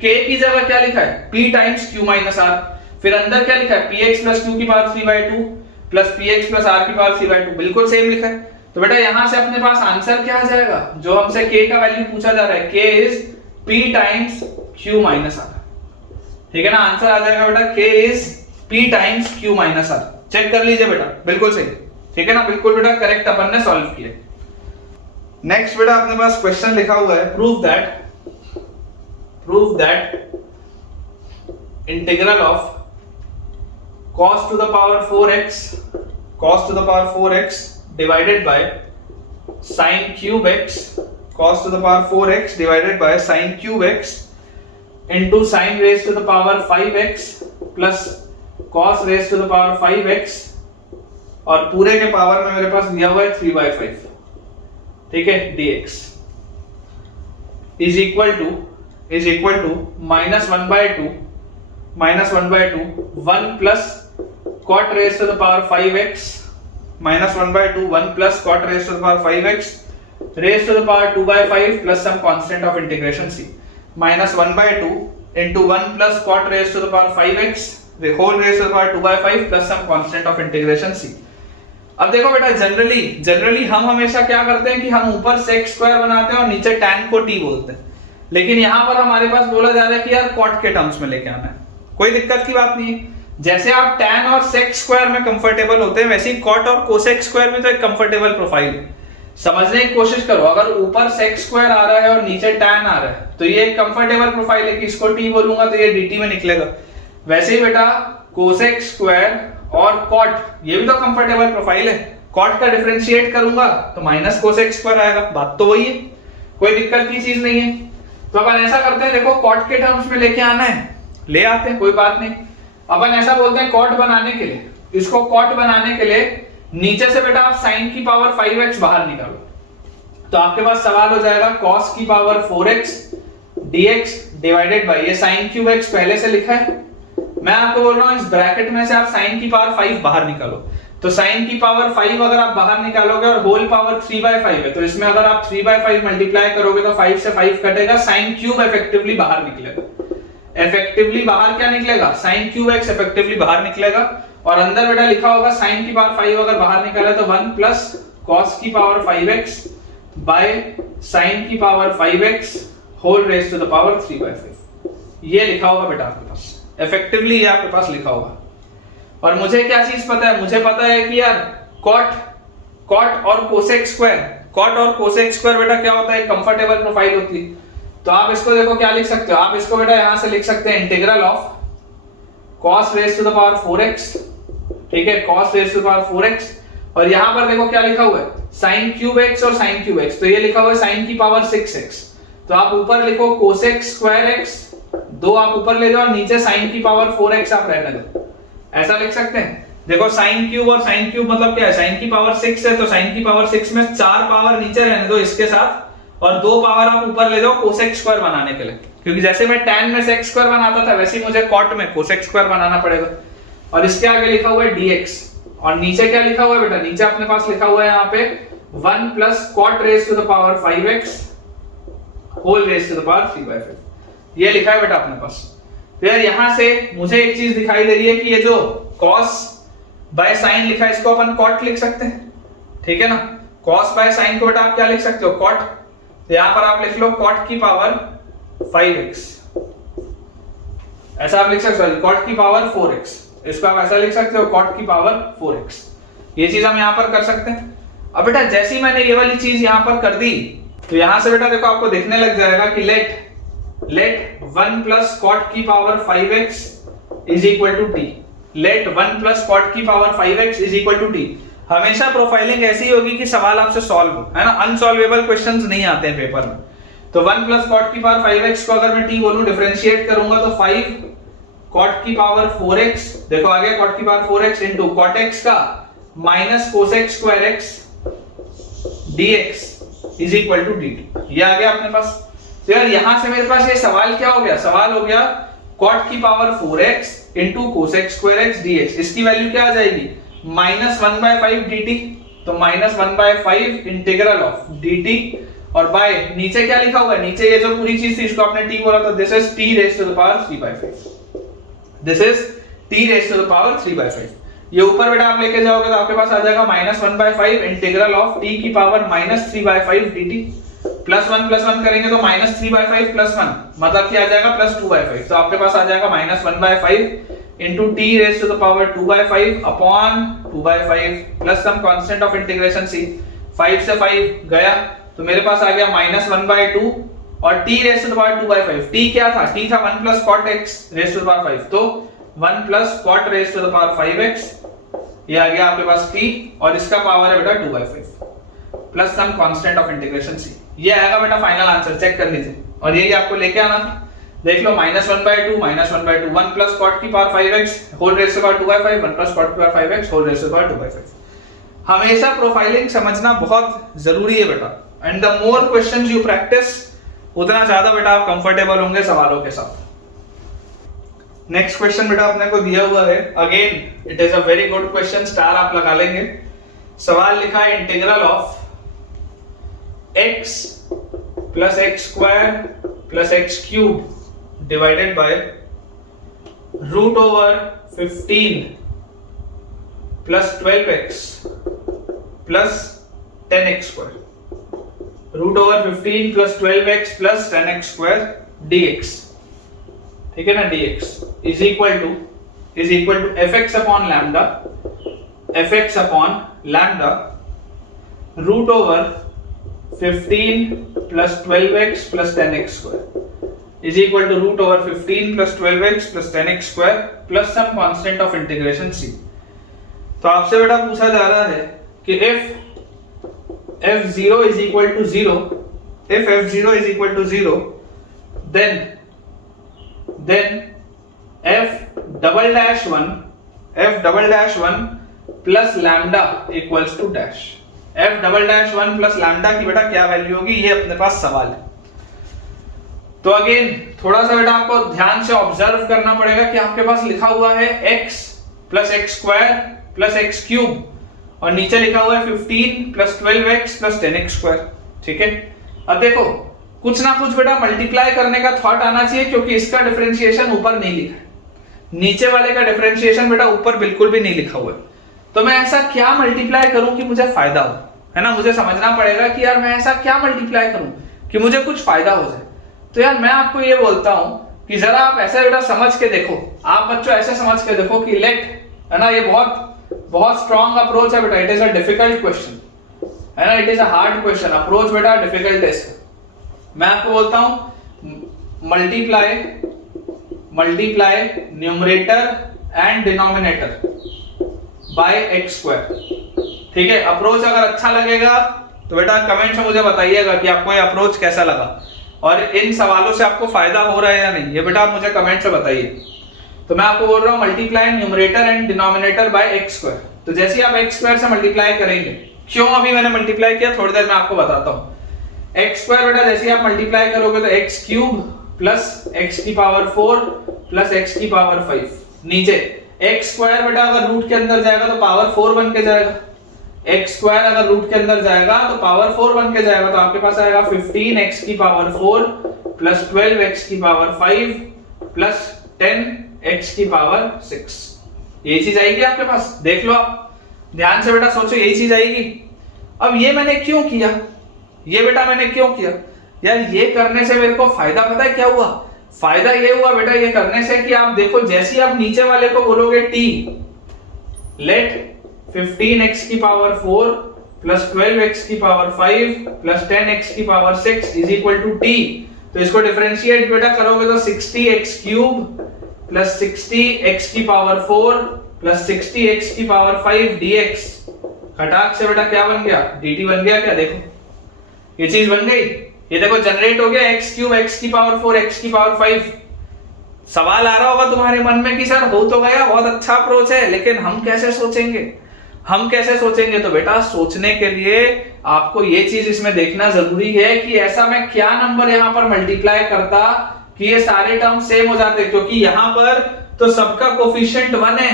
k की जगह क्या लिखा है p times q minus r, फिर अंदर क्या लिखा है px प्लस q की power 3 by 2 plus px plus r की पावर 3 बाय 2, बिल्कुल सेम लिखा है। तो बेटा यहां से अपने पास आंसर क्या आ जाएगा, जो हमसे k का वैल्यू पूछा जा रहा है k is p times q minus r। ठीक है ना, आंसर आ जाएगा बेटा k is p times q minus r। Check कर लीजिए बेटा, बिल्कुल सही। ठीक है ना, बिल्कुल बेटा करेक्ट अपन ने सॉल्व किया। नेक्स्ट बेटा अपने पास क्वेश्चन लिखा हुआ है, prove that integral of cos to the power 4x divided by sin cube x, cos to the power 4x divided by sin cube x into sin raised to the power 5x plus cos raised to the power 5x, और पूरे के power में मेरे पास दिया हुआ है 3 by 5, ठीक है, dx is equal to minus 1 by 2 1 plus cot raised to the power 5x minus 1 by 2 1 plus cot raised to the power 5x raised to the power 2 by 5 plus some constant of integration c, minus 1 by 2 into 1 plus cot raised to the power 5x the whole raised to the power 2 by 5 plus some constant of integration c। अब देखो बेटा generally हम हमेशा क्या करते हैं कि हम ऊपर sec स्क्वायर बनाते हैं और नीचे tan को t बोलते हैं, लेकिन यहाँ पर हमारे पास बोला जा रहा है कि यार cot के टर्म्स में लेके आना है, कोई दिक्कत की बात नहीं है। जैसे आप tan और sec स्क्वायर में कंफर्टेबल होते हैं वैसे ही cot और cosec स्क्वायर में तो एक कंफर्टेबल प्रोफाइल है। समझने की कोशिश करो, अगर ऊपर sec स्क्वायर आ रहा है और नीचे tan आ रहा है तो ये एक कंफर्टेबल प्रोफाइल है कि इसको t बोलूंगा तो ये dt में निकलेगा। वैसे ही बेटा cosec स्क्वायर और cot ये भी तो कंफर्टेबल प्रोफाइल है, cot का डिफरेंशिएट करूंगा तो माइनस cosec स्क्वायर आएगा, बात तो वही है, कोई दिक्कत की चीज नहीं है। तो अपन ऐसा करते हैं, देखो cot के टर्म्स में लेके आना है, ले आते हैं, कोई बात नहीं। अपन ऐसा बोलते हैं cot बनाने के लिए, इसको cot बनाने के लिए नीचे से बेटा आप sin की पावर 5x बाहर निकालो, तो आपके पास सवाल हो जाएगा cos की power 4x dx divided by ये sin क्यूब x पहले से लिखा है, मैं आपको बोल रहा हूं इस ब्रैकेट में से आप sin की पावर 5 बाहर निकालो। तो sin की पावर 5 अगर आप बाहर निकालोगे और होल पावर 3 by 5 है, तो इसमें अगर आप 3 by 5 मल्टीप्लाई करोगे तो 5 से 5 कटेगा, sin क्यूब इफेक्टिवली बाहर निकलेगा। इफेक्टिवली बाहर क्या निकलेगा, sin क्यूब x इफेक्टिवली बाहर निकलेगा, और अंदर बेटा लिखा होगा sin की पावर 5 अगर बाहर निकाला तो 1 प्लस cos की पावर 5x बाय sin की power 5x whole raise to the power 3 by 5, ये लिखा होगा बेटा आपके पास, इफेक्टिवली ये आपके पास लिखा होगा। और मुझे क्या चीज पता है, मुझे पता है कि यार cot और cosec स्क्वायर बेटा क्या होता है, कंफर्टेबल प्रोफाइल होती है। तो आप इसको देखो क्या लिख सकते हो, आप इसको बेटा यहां से लिख सकते हैं integral of cos raise to the power 4x, ठीक है, cos raise to the power 4x, और यहां पर देखो क्या लिखा हुआ है, sin क्यूब x और sin क्यूब x, तो ये लिखा हुआ है sin की पावर 6x, तो आप ऊपर लिखो cosec स्क्वायर x, 2 आप ऊपर ले जाओ और नीचे sin की पावर 4x आप रहने दो, ऐसा लिख सकते हैं। देखो sin क्यूब और sin क्यूब मतलब क्या है, sin की पावर 6 है तो sin की पावर 6 में 4 पावर नीचे रहने दो इसके साथ, और 2 पावर आप ऊपर ले जाओ cosec स्क्वायर बनाने के लिए, क्योंकि जैसे मैं tan में sec स्क्वायर बनाता था वैसे ही मुझे cot में cosec स्क्वायर बनाना पड़ेगा। और इसके आगे लिखा हुआ है dx, और नीचे क्या लिखा हुआ है बेटा, नीचे अपने पास लिखा हुआ है यहाँ पे 1 plus cot raise to the power 5x whole raise to the power 3/5, ये लिखा है बेटा अपने पास। फिर यहां से मुझे एक चीज दिखाई दे रही है कि ये जो cos बाय sin लिखा है इसको अपन cot लिख सकते हैं, ठीक है ना, cos बाय sin को बेटा आप क्या लिख सकते हो, cot, तो यहां पर आप लिख लो cot की पावर 5x, ऐसा आप लिख सकते हो, cot की पावर 4x, इसको आप ऐसा लिख सकते हो cot की पावर 4x, ये चीज हम यहां पर कर सकते हैं। अब बेटा जैसे ही मैंने ये वाली चीज यहां पर कर दी तो यहां से बेटा देखो आपको दिखने लग जाएगा कि लेट 1 प्लस cot की power 5x is equal to t, let 1 plus cot की power 5x is equal to t। हमेशा प्रोफाइलिंग ऐसी होगी कि सवाल आपसे सॉल्व हो, है ना, अनसॉल्वेबल क्वेश्चंस नहीं आते हैं पेपर में। तो 1 प्लस cot की पावर 5x को अगर मैं t बोलूं, डिफरेंशिएट करूंगा तो 5 cot की पावर 4x, देखो आ गया cot की power 4x into cot x का minus cosec square x dx is equal to dt, ये आ गया अपने पास। तो यार यहां से मेरे पास ये सवाल क्या हो गया, सवाल हो गया cot की power 4x into cosec square x dx, इसकी वैल्यू क्या आ जाएगी, -1/5 dt, तो -1/5 इंटीग्रल ऑफ dt, और बाय नीचे क्या लिखा हुआ है, नीचे ये जो पूरी चीज थी इसको आपने t बोला, तो this is t raise to the power 3/5, this is t raise to the power 3/5। ये ऊपर बेटा आप लेके जाओगे तो आपके पास आ जाएगा -1/5 इंटीग्रल ऑफ t की पावर -3/5 dt, प्लस 1 करेंगे तो -3/5 प्लस 1 मतलब क्या आ जाएगा +2/5, तो आपके पास आ जाएगा -1/5 into t raise to the power 2/5 upon 2/5 plus some constant of integration c, 5 से 5 गया तो मेरे पास आ गया -1/2 और t raise to the power 2/5, t क्या था, t था 1 plus cot x raise to the power 5, तो 1 plus cot raise to the power 5x, ये आ गया आपके पास t, और इसका पावर है बेटा 2/5 plus some constant of integration c, ये आएगा बेटा फाइनल आंसर, चेक कर लीजिए। और यही आपको लेके आना था, देख लो -1/2 1 प्लस cot की power 5x whole raise to the power 2/5, 1 plus cot की power 5x whole raise to the power 2/5। हमेशा प्रोफाइलिंग समझना बहुत जरूरी है बेटा, and the more questions you practice उतना ज्यादा बेटा आप कंफर्टेबल होंगे सवालों के साथ। नेक्स्ट क्वेश्चन बेटा अपने को दिया हुआ है, again it is a very good question, star आप लगा लेंगे। सवाल लिखा है integral of x plus x square plus x cube divided by root over 15 plus 12x plus 10x square, root over 15 plus 12x plus 10x square dx, ठीक है ना, dx is equal to fx upon lambda root over 15 plus 12x plus 10x square is equal to root over 15 plus 12x plus 10x square plus some constant of integration c। तो आपसे बेटा पूछा जा रहा है कि if f0 is equal to 0, if f0 is equal to 0, then f"1 plus lambda equals to dash, f"1 plus lambda की बेटा क्या वैल्यू होगी, ये अपने पास सवाल है। तो अगेन थोड़ा सा बेटा आपको ध्यान से ऑब्जर्व करना पड़ेगा कि आपके पास लिखा हुआ है x plus x square plus x cube, और नीचे लिखा हुआ है 15 plus 12x plus 10x square, ठीक है। अब देखो कुछ ना कुछ बेटा मल्टीप्लाई करने का थॉट आना चाहिए, क्योंकि इसका डिफरेंशिएशन ऊपर नहीं लिखा है, नीचे वाले का डिफरेंशिएशन बेटा ऊपर बिल्कुल भी नहीं लिखा हुआ है। तो मैं ऐसा क्या मल्टीप्लाई करूं कि मुझे फायदा हो, है ना, मुझे समझना पड़ेगा कि यार मैं ऐसा क्या मल्टीप्लाई करूं कि मुझे कुछ फायदा हो जाए। तो यार मैं आपको ये बोलता हूं कि जरा आप ऐसे बेटा समझ के देखो, आप बच्चों ऐसे समझ के देखो कि लेट, है ना, ये बहुत स्ट्रॉन्ग अप्रोच है बेटा, it is a difficult question, है ना, it is a hard question, approach बेटा डिफिकल्ट है। मैं आपको बोलता हूं multiply numerator and denominator by x square. ठीक है, अप्रोच अगर अच्छा लगेगा तो बेटा कमेंट में मुझे बताइएगा कि आपको ये अप्रोच कैसा लगा और इन सवालों से आपको फायदा हो रहा है या नहीं, ये बेटा आप मुझे कमेंट से बताइए। तो मैं आपको बोल रहा हूँ multiply numerator and denominator by x square. तो जैसे ही आप एक्स स्क्वायर से मल्टीप्लाई करेंगे, क्यों अभी मैंने मल्टीप्लाई किया थोड़ी देर में आपको बताता हूँ। एक्स स्क्वायर बेटा जैसे ही आप मल्टीप्लाई करोगे तो एक्स क्यूब प्लस एक्स की पावर 4 प्लस एक्स की पावर 5, नीचे एक्स स्क्वायर बेटा अगर रूट के अंदर जाएगा तो पावर 4 बन के जाएगा, एक्स स्क्वायर अगर रूट के अंदर जाएगा तो पावर 4 बन के जाएगा, तो आपके पास आएगा 15 एक्स की पावर 4 प्लस 12 एक्स की पावर 5 प्लस 10 एक्स की पावर 6। यही चीज आएगी आपके पास, देख लो आप ध्यान से बेटा सोचो, यही चीज आएगी। अब ये मैंने क्यों किया, ये बेटा मैंने क्यों किया यार, ये करने से मेरे को फायदा पता है क्या हुआ, फायदा ये हुआ बेटा ये करने से कि आप देखो जैसे आप नीचे वाले को बोलोगे टी, लेट 15x की पावर 4 प्लस 12x की पावर 5 प्लस 10x की power 6 is equal to t, तो इसको डिफरेंशिएट बेटा करोगे तो 60x क्यूब प्लस 60x की पावर 4 प्लस 60x की पावर 5 dx, खटाक से बेटा क्या बन गया, dt बन गया। क्या देखो ये चीज बन गई, ये देखो जनरेट हो गया x क्यूब x की पावर 4 x की पावर 5। सवाल आ रहा होगा तुम्हारे मन में कि सर हो तो गया, बहुत अच्छा अप्रोच है, लेकिन हम कैसे सोचेंगे, हम कैसे सोचेंगे। तो बेटा सोचने के लिए आपको ये चीज इसमें देखना जरूरी है कि ऐसा मैं क्या नंबर यहां पर मल्टीप्लाई करता कि ये सारे टर्म सेम हो जाते, क्योंकि यहां पर तो सबका कोफिशिएंट 1 है,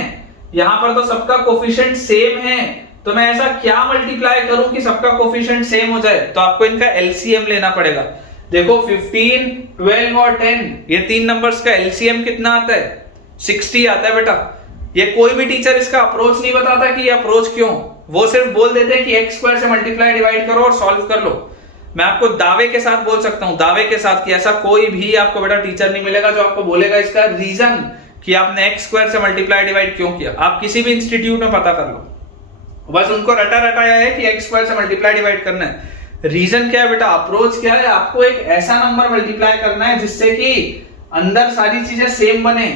यहां पर तो सबका कोफिशिएंट सेम है, तो मैं ऐसा क्या मल्टीप्लाई करूं कि सबका कोफिशिएंट सेम हो जाए। तो आपको इनका एलसीएम लेना पड़ेगा। देखो 15, 12 और 10 ये तीन नंबर्स का एलसीएम कितना आता है, 60 आता है बेटा। ये कोई भी टीचर इसका अप्रोच नहीं बताता कि ये अप्रोच क्यों, वो सिर्फ बोल देते हैं कि एक्स स्क्वायर से मल्टीप्लाई डिवाइड करो और सॉल्व कर लो। मैं आपको दावे के साथ बोल सकता हूं, दावे के साथ कि ऐसा कोई भी आपको बेटा टीचर नहीं मिलेगा जो आपको बोलेगा इसका रीजन कि आपने एक्स स्क्वायर से मल्टीप्लाई डिवाइड क्यों किया। आप किसी भी इंस्टीट्यूट में पता कर लो, बस उनको रटा रटाया है कि एक्स स्क्वायर से मल्टीप्लाई डिवाइड करना है। रीजन क्या है बेटा, अप्रोच क्या है, आपको एक ऐसा नंबर मल्टीप्लाई करना है जिससे कि अंदर सारी चीजें सेम बने।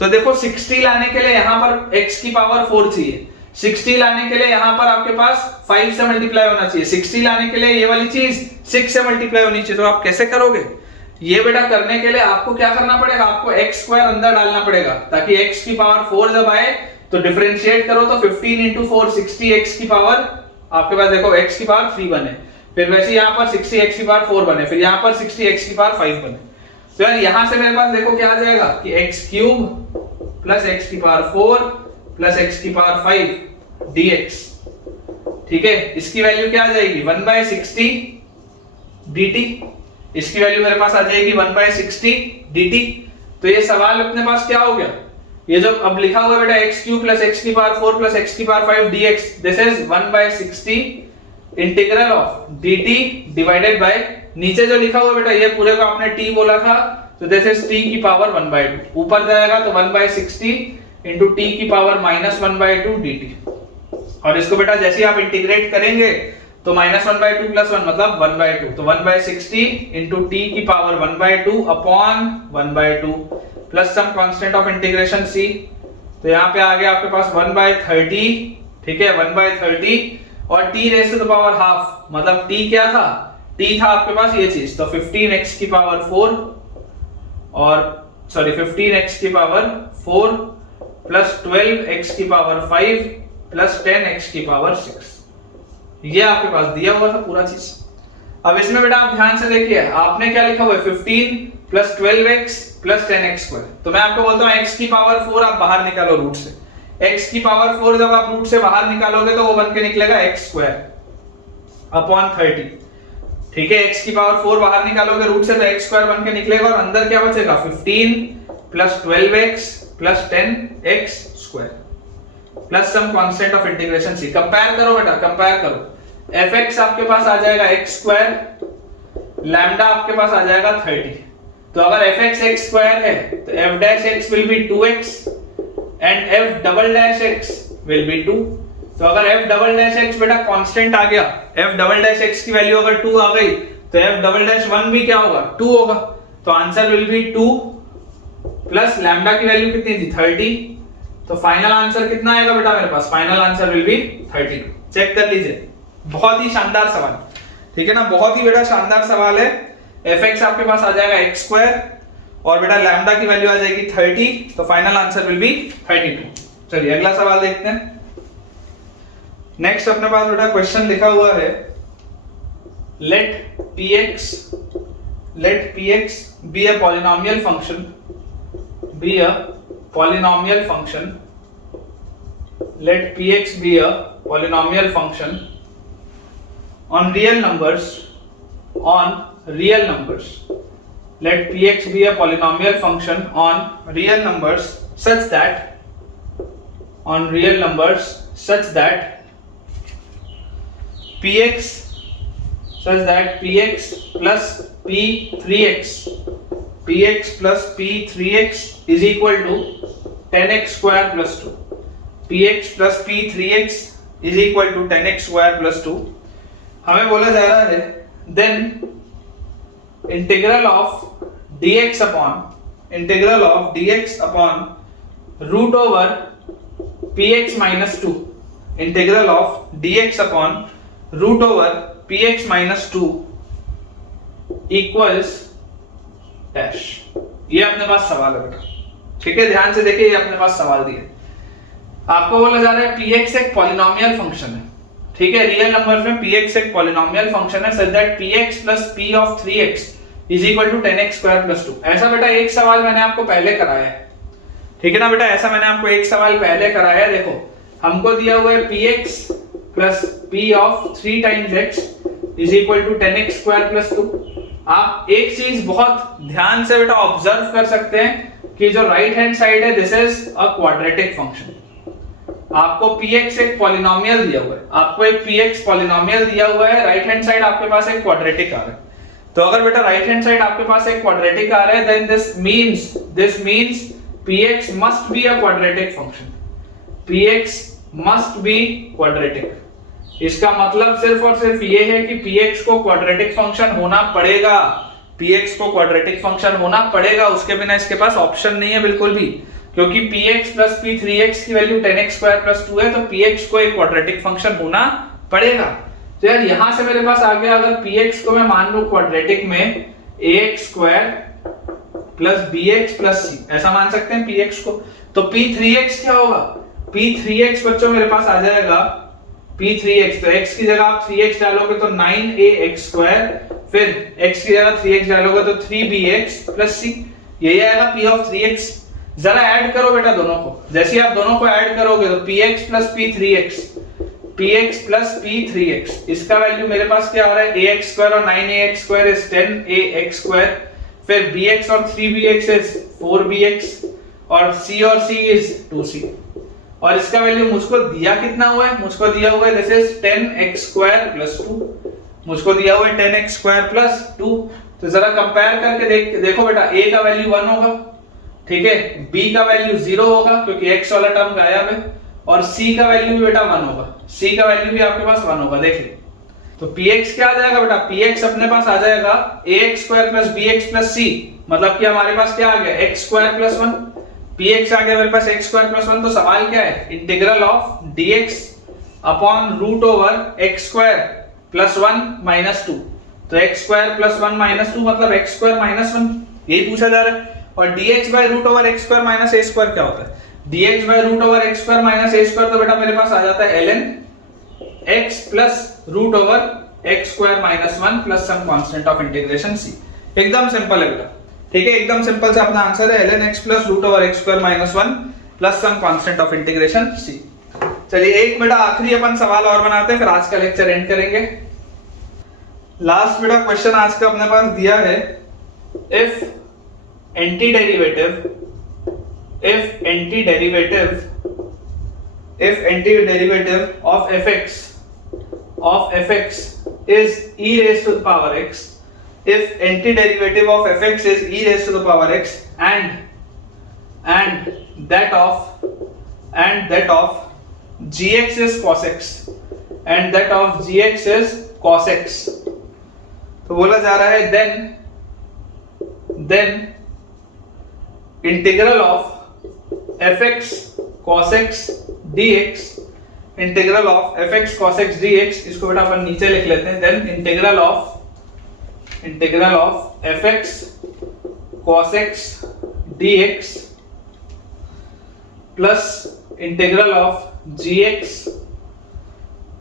तो देखो 60 लाने के लिए यहां पर x की पावर 4 चाहिए, 60 लाने के लिए यहां पर आपके पास 5 से मल्टीप्लाई होना चाहिए, 60 लाने के लिए ये वाली चीज 6 से मल्टीप्लाई होनी चाहिए। तो आप कैसे करोगे ये बेटा, करने के लिए आपको क्या करना पड़ेगा, आपको एक्स स्क्वायर अंदर डालना पड़ेगा ताकि x की पावर 4 जब आए तो डिफरेंशिएट करो तो 15 into 4 60 x की पावर आपके पास देखो x की पावर 3 बने, फिर वैसे यहाँ पर 60 x की पावर 4 बने, फिर यहाँ पर 60 x की पावर 5 बने। तो यार यहां से मेरे पास देखो क्या आ जाएगा कि x क्यूब प्लस x की पावर 4 प्लस x की पावर 5 dx। ठीक है, इसकी वैल्यू क्या आ जाएगी 1/60 dt, इसकी वैल्यू मेरे पास आ जाएगी 1/60 dt। तो ये सवाल अपने पास क्या हो गया, ये जो अब लिखा हुआ है बेटा x क्यूब प्लस x की पावर 4 प्लस x की power 5 dx, this is 1/60 integral of dt divided by, नीचे जो लिखा हुआ बेटा ये पूरे को आपने t बोला था तो दिस इज t की पावर 1/2, ऊपर जाएगा तो 1/60 इंटू t की पावर -1/2 dt। और इसको बेटा जैसे ही आप इंटीग्रेट करेंगे तो -1/2 प्लस 1 मतलब 1/2, तो 1/60 इंटू t की power 1/2 upon 1/2 plus some constant of integration c, तो यहाँ पे आ गया आपके पास 1/30। ठीक है, 1/30 और t raise to the power half, मतलब t क्या था, t था आपके पास ये चीज, तो 15x की पावर 4 और सॉरी 15x की पावर 4 प्लस 12x की पावर 5 प्लस 10x की पावर 6, ये आपके पास दिया हुआ था पूरा चीज। अब इसमें बेटा आप ध्यान से देखिए, आपने क्या लिखा हुआ है 15 plus 12x plus 10x square, तो मैं आपको बोलता हूँ x की पावर 4 आप बाहर निकालो रूट से, x की पावर 4 जब आप रूट से बाहर निकालोगे तो वो बन के निकलेगा x स्क्वायर अपॉन 30। ठीक है, x की पावर 4 बाहर निकालोगे रूट से तो x स्क्वायर बन के निकलेगा और अंदर क्या बचेगा 15 plus 12x plus 10x square plus some constant of integration c। Compare करो बेटा, कंपेयर करो, fx आपके पास आ जाएगा x स्क्वायर, लैम्डा आपके पास आ जाएगा 30, तो अगर fx x स्क्वायर है तो f dash x will be 2x and f double dash x will be 2। तो अगर f डबल डैश x बेटा कांस्टेंट आ गया, f डबल डैश x की वैल्यू अगर 2 आ गई तो f डबल डैश 1 भी क्या होगा 2 होगा, तो answer will B 2 plus lambda की वैल्यू कितनी थी 30 तो फाइनल आंसर कितना आएगा बेटा मेरे पास? Final answer will be 32। Check कर लीजिए, बहुत ही शानदार सवाल, ठीक है ना, बहुत ही बेटा शानदार सवाल है। fx आपके पास आ जाएगा x स्क्वायर और बेटा लैम्डा की वैल्यू आ जाएगी 30, तो फाइनल आंसर विल बी 32। चलिए अगला सवाल देखते हैं। नेक्स्ट अपने पास बेटा क्वेश्चन लिखा हुआ है, let px be a polynomial function, let px be a polynomial function on real numbers, let px be a polynomial function on real numbers such that px plus p3x is equal to 10x square plus 2. px plus p3x is equal to 10x square plus 2. हमें बोला जा रहा है then integral of dx upon root over px minus 2, integral of dx upon root over px minus 2 equals dash। ये अपने पास सवाल है बेटा, ठीक है, ध्यान से देखिए, ये अपने पास सवाल दिया। आपको बोला जा रहा है px एक पॉलिनोमियल फंक्शन है, ठीक है, रियल नंबर्स में px एक पॉलिनोमियल फंक्शन है such that px plus p of 3x is equal to 10x square plus 2। ऐसा बेटा एक सवाल मैंने आपको पहले कराया है, ठीक है ना बेटा, ऐसा मैंने आपको एक सवाल पहले कराया है। देखो हमको दिया हुआ है px plus p of 3 times x is equal to 10x square plus 2। आप एक चीज बहुत ध्यान से बेटा ऑब्जर्व कर सकते हैं कि जो राइट हैंड साइड है this is a quadratic function. आपको px एक पॉलिनोमियल दिया हुआ है, आपको एक px पॉलिनोमियल दिया हुआ है, राइट हैंड साइड आपके पास एक क्वाड्रेटिक आ रहा है। तो अगर बेटा राइट हैंड साइड आपके पास एक क्वाड्रेटिक आ रहा है then this means px must be a quadratic function, px must be quadratic। इसका मतलब सिर्फ और सिर्फ ये है कि px को क्वाड्रेटिक फंक्शन होना पड़ेगा, px को क्वाड्रेटिक फंक्शन होना पड़ेगा, उसके बिना इसके पास ऑप्शन नहीं है बिल्कुल भी, क्योंकि px plus p3x की वैल्यू 10x square plus 2 है, तो px को एक क्वाड्रेटिक फंक्शन होना पड़ेगा। तो यार यहां से मेरे पास आ गया, अगर px को मैं मान लूं क्वाड्रेटिक में ax square plus bx plus c, ऐसा मान सकते हैं px को, तो p3x क्या होगा? p3x बच्चों मेरे पास आ जाएगा p3x, तो x की जगह आप 3x डालोगे तो 9ax square, फिर x की जगह 3x डालोगे तो 3bx plus c, यही आएगा p of 3x। जरा ऐड करो बेटा दोनों को, जैसे ही आप दोनों को ऐड करोगे तो px plus p3x, इसका वैल्यू मेरे पास क्या हो रहा है, ax square और 9ax square is 10ax square, फिर bx और 3bx is 4bx और c और c is 2c, और इसका वैल्यू मुझको दिया कितना हुआ है, मुझको दिया हुआ है this is 10x square plus 2, मुझको दिया हुआ है 10x square plus 2। तो जरा कंपेयर करके देखो बेटा, a का वैल्यू 1 होगा, ठीक है, b का वैल्यू 0 होगा क्योंकि x वाला टर्म गायब है, और c का वैल्यू भी बेटा 1 होगा, c का वैल्यू भी आपके पास 1 होगा। देख लीजिए, तो px क्या आ जाएगा बेटा, px अपने पास आ जाएगा ax square plus bx plus c, मतलब कि हमारे पास क्या आ गया, x square plus 1, px आ गया मेरे पास x square plus 1। तो सवाल क्या है, integral of dx upon root over x square plus 1 minus 2, तो x square plus 1 minus 2 मतलब x square minus 1, यही पूछा जा रहा है। और dx by root over x square minus a square क्या होता है, dx by root over x square minus a square, तो बेटा मेरे पास आ जाता है ln x plus root over x square minus 1 plus some constant of integration c। एकदम सिंपल है बेटा, ठीक है, एकदम सिंपल से अपना आंसर है ln x plus root over x square minus 1 plus some constant of integration c। चलिए एक बेटा आखिरी अपन सवाल और बनाते हैं, फिर आज का लेक्चर एंड करेंगे। लास्ट बेटा क्वेश्चन आज का अपने पास दिया है, if antiderivative of fx is e raised to the power x, if antiderivative of fx is e raised to the power x and that of gx is cos x, and that of gx is cos x, तो बोला जा रहा है then integral of fx cos x dx, integral of fx cos x dx, इसको बेटा अपन नीचे लिख लेते हैं, then integral of fx cos x dx plus integral of gx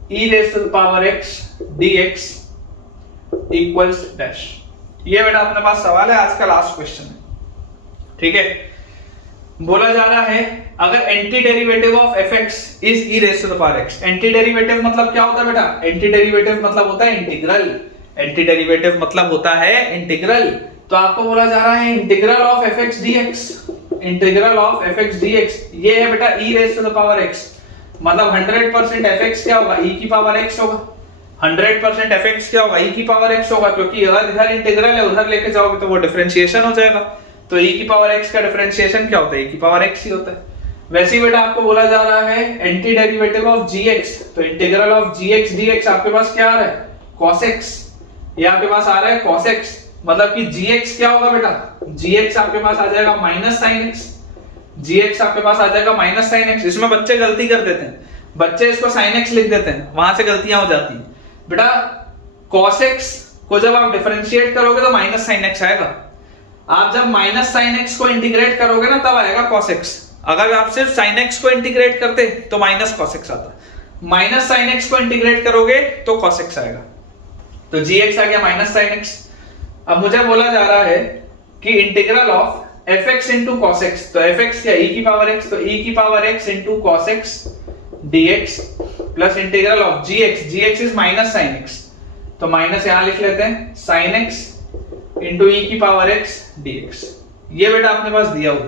e raised to the power x dx equals dash. ये बेटा अपने पास सवाल है, आज का लास्ट क्वेश्चन है, ठीक है। बोला जा रहा है अगर anti derivative of fx is e raised to the power x, anti derivative मतलब क्या होता है बेटा? एंटी डेरिवेटिव मतलब होता है इंटीग्रल, एंटी डेरिवेटिव मतलब होता है इंटीग्रल। तो आपको बोला जा रहा है integral of fx dx, integral of fx dx, ये है बेटा e raised to the power x, मतलब 100% fx क्या होगा? e की पावर x होगा। 100% fx क्या होगा? e की पावर x होगा, क्योंकि अगर इधर इंटीग्रल है उधर लेके जाओगे तो वो डिफरेंशिएशन हो जाएगा। तो e की पावर x का डिफरेंशिएशन क्या होता है? e की पावर x ही होता है। वैसे ही बेटा आपको बोला जा रहा है एंटी डेरिवेटिव ऑफ gx, तो इंटीग्रल ऑफ gx dx आपके पास क्या आ रहा है? cos x, ये आपके पास आ रहा है cos x, मतलब कि gx क्या होगा बेटा? gx आपके पास आ जाएगा माइनस sin x, gx आपके पास आ जाएगा माइनस sin x। इसमें बच्चे गलती कर देते हैं, बच्चे इसको sin x लिख देते हैं, वहां से गलतियां हो जाती हैं। बेटा cos x को जब आप डिफरेंशिएट करोगे तो माइनस sin x आएगा, आप जब माइनस sin x को इंटीग्रेट करोगे ना तब आएगा cos x। अगर आप सिर्फ sin x को इंटीग्रेट करते तो माइनस cos x आता, माइनस sin x को इंटीग्रेट करोगे तो cos x आएगा, तो gx आ गया माइनस sin x। अब मुझे बोला जा रहा है कि integral of fx into cos x, तो fx क्या? e की पावर x, तो e की power x into cos x dx plus integral of gx is minus sin x, तो माइनस यहां लिख लेते हैं sin x into e की पावर x dx। ये बेटा अपने पास दिया हुआ,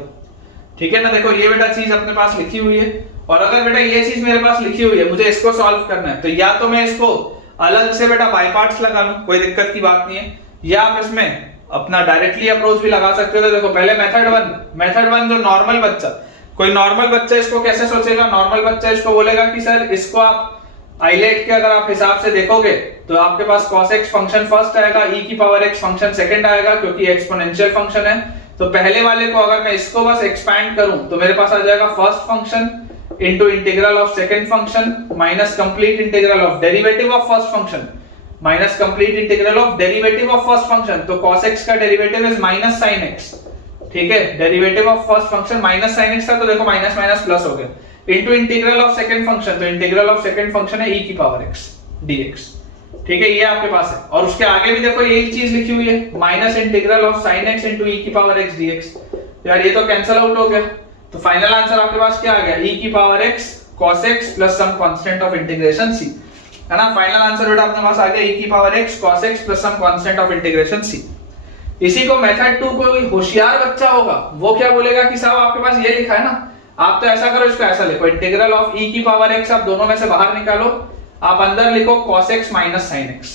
ठीक है ना। देखो ये बेटा चीज अपने पास लिखी हुई है, और अगर बेटा ये चीज मेरे पास लिखी हुई है, मुझे इसको सॉल्व करना है, तो या तो मैं इसको अलग से बेटा बाय पार्ट्स लगा लूं, कोई दिक्कत की बात नहीं है, या आप इसमें अपना डायरेक्टली अप्रोच भी लगा सकते हो। तो देखो पहले मेथड वन जो नॉर्मल बच्चा, कोई नॉर्मल बच्चा इसको कैसे सोचेगा? नॉर्मल बच्चा इसको बोलेगा कि सर इसको आप आइलेट के अगर आप हिसाब से देखोगे तो आपके पास cos x फंक्शन फर्स्ट आएगा, e की पावर x फंक्शन सेकंड आएगा, क्योंकि एक्सपोनेंशियल फंक्शन है। तो पहले वाले को अगर मैं इसको बस एक्सपैंड करूं तो मेरे पास आ जाएगा first function into integral of second function minus complete integral of derivative of first function minus complete integral of derivative of first function. तो cos x का derivative is minus sin x, ठीक है। Derivative of first function minus sin x था, तो देखो minus minus plus हो गया, into integral of second function, तो इंटीग्रल ऑफ सेकंड फंक्शन है e की पावर x dx, ठीक है। ये आपके पास है, और उसके आगे भी देखो यही चीज लिखी हुई है, minus integral of sin x into e की पावर x dx। यार ये तो कैंसिल आउट हो गया, तो फाइनल आंसर आपके पास क्या आ गया? e की power x cos x plus some constant of integration c, है ना। फाइनल आंसर बेटा अपने पास आ गया e की power x cos x plus some constant of integration c। इसी को मेथड 2 कोई होशियार बच्चा होगा वो क्या बोलेगा कि साहब आपके पास ये लिखा है ना, आप तो ऐसा करो, इसको ऐसा लिखो, इंटीग्रल ऑफ e की पावर x आप दोनों में से बाहर निकालो, आप अंदर लिखो cos x minus sin x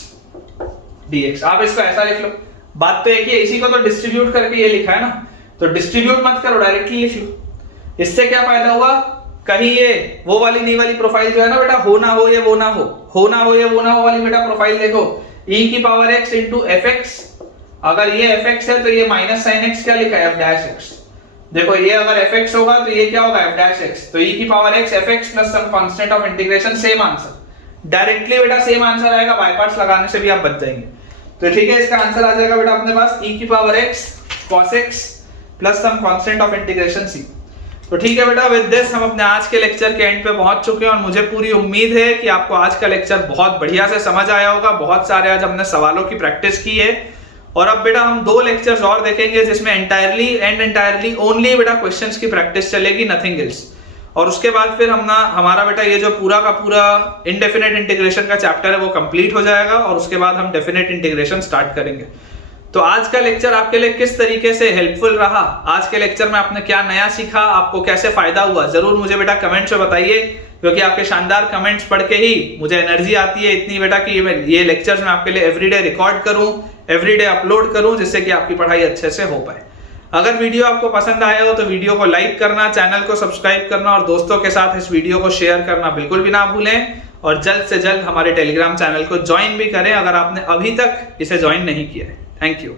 dx, आप इसको ऐसा लिख लो। बात तो एक ही है, इसी को तो डिस्ट्रीब्यूट करके ये लिखा है ना, तो डिस्ट्रीब्यूट मत करो, डायरेक्टली लिख लो। इससे क्या फायदा हुआ? कहीं ये वो वाली नहीं वाली प्रोफाइल जो है ना बेटा, हो ना हो ये वो ना हो, हो ना हो ये वो ना हो वाली बेटा प्रोफाइल देखो, e की पावर x into fx, अगर ये fx है तो ये माइनस sin x क्या लिखा है? f dash x। देखो ये अगर fx होगा तो ये क्या होगा? f डैश x, तो e की power x fx plus some constant of integration, same answer, directly बेटा सेम आंसर आएगा, बाय पार्ट्स लगाने से भी आप बच जाएंगे। तो ठीक है, इसका आंसर आ जाएगा बेटा अपने पास e की power x cos x plus some constant of integration c। तो ठीक है बेटा, विद दिस हम अपने आज के लेक्चर के एंड पे पहुंच चुके हैं, और मुझे पूरी उम्मीद है कि आपको आज का लेक्चर बहुत बढ़िया से समझ आया होगा। बहुत सारे आज हमने सवालों की प्रैक्टिस की है, और अब बेटा हम 2 लेक्चर्स और देखेंगे जिसमें एंटायरली ओनली बेटा क्वेश्चंस की प्रैक्टिस चलेगी, नथिंग एल्स। और उसके बाद फिर हमारा बेटा ये जो पूरा का पूरा इनडेफिनेट इंटीग्रेशन का चैप्टर है वो कंप्लीट हो जाएगा, और उसके बाद हम डेफिनेट इंटीग्रेशन स्टार्ट करेंगे। तो आज का लेक्चर आपके लिए किस तरीके से हेल्पफुल रहा, आज के लेक्चर में आपने क्या नया सीखा, आपको कैसे फायदा हुआ, जरूर मुझे बेटा कमेंट्स में बताइए, क्योंकि आपके शानदार कमेंट्स पढ़ के ही मुझे एनर्जी आती है इतनी बेटा कि ये लेक्चर्स मैं आपके लिए एवरीडे रिकॉर्ड करूं, एवरीडे अपलोड करूं, जिससे कि आपकी पढ़ाई अच्छे से हो पाए। अगर वीडियो आपको पसंद आया हो तो वीडियो को लाइक करना, चैनल को सब्सक्राइब करना, और दोस्तों के साथ इस वीडियो को शेयर करना बिल्कुल भी ना भूलें, और जल्द से जल्द हमारे टेलीग्राम चैनल को ज्वाइन भी करें अगर आपने अभी तक इसे ज्वाइन नहीं किया है। Thank you.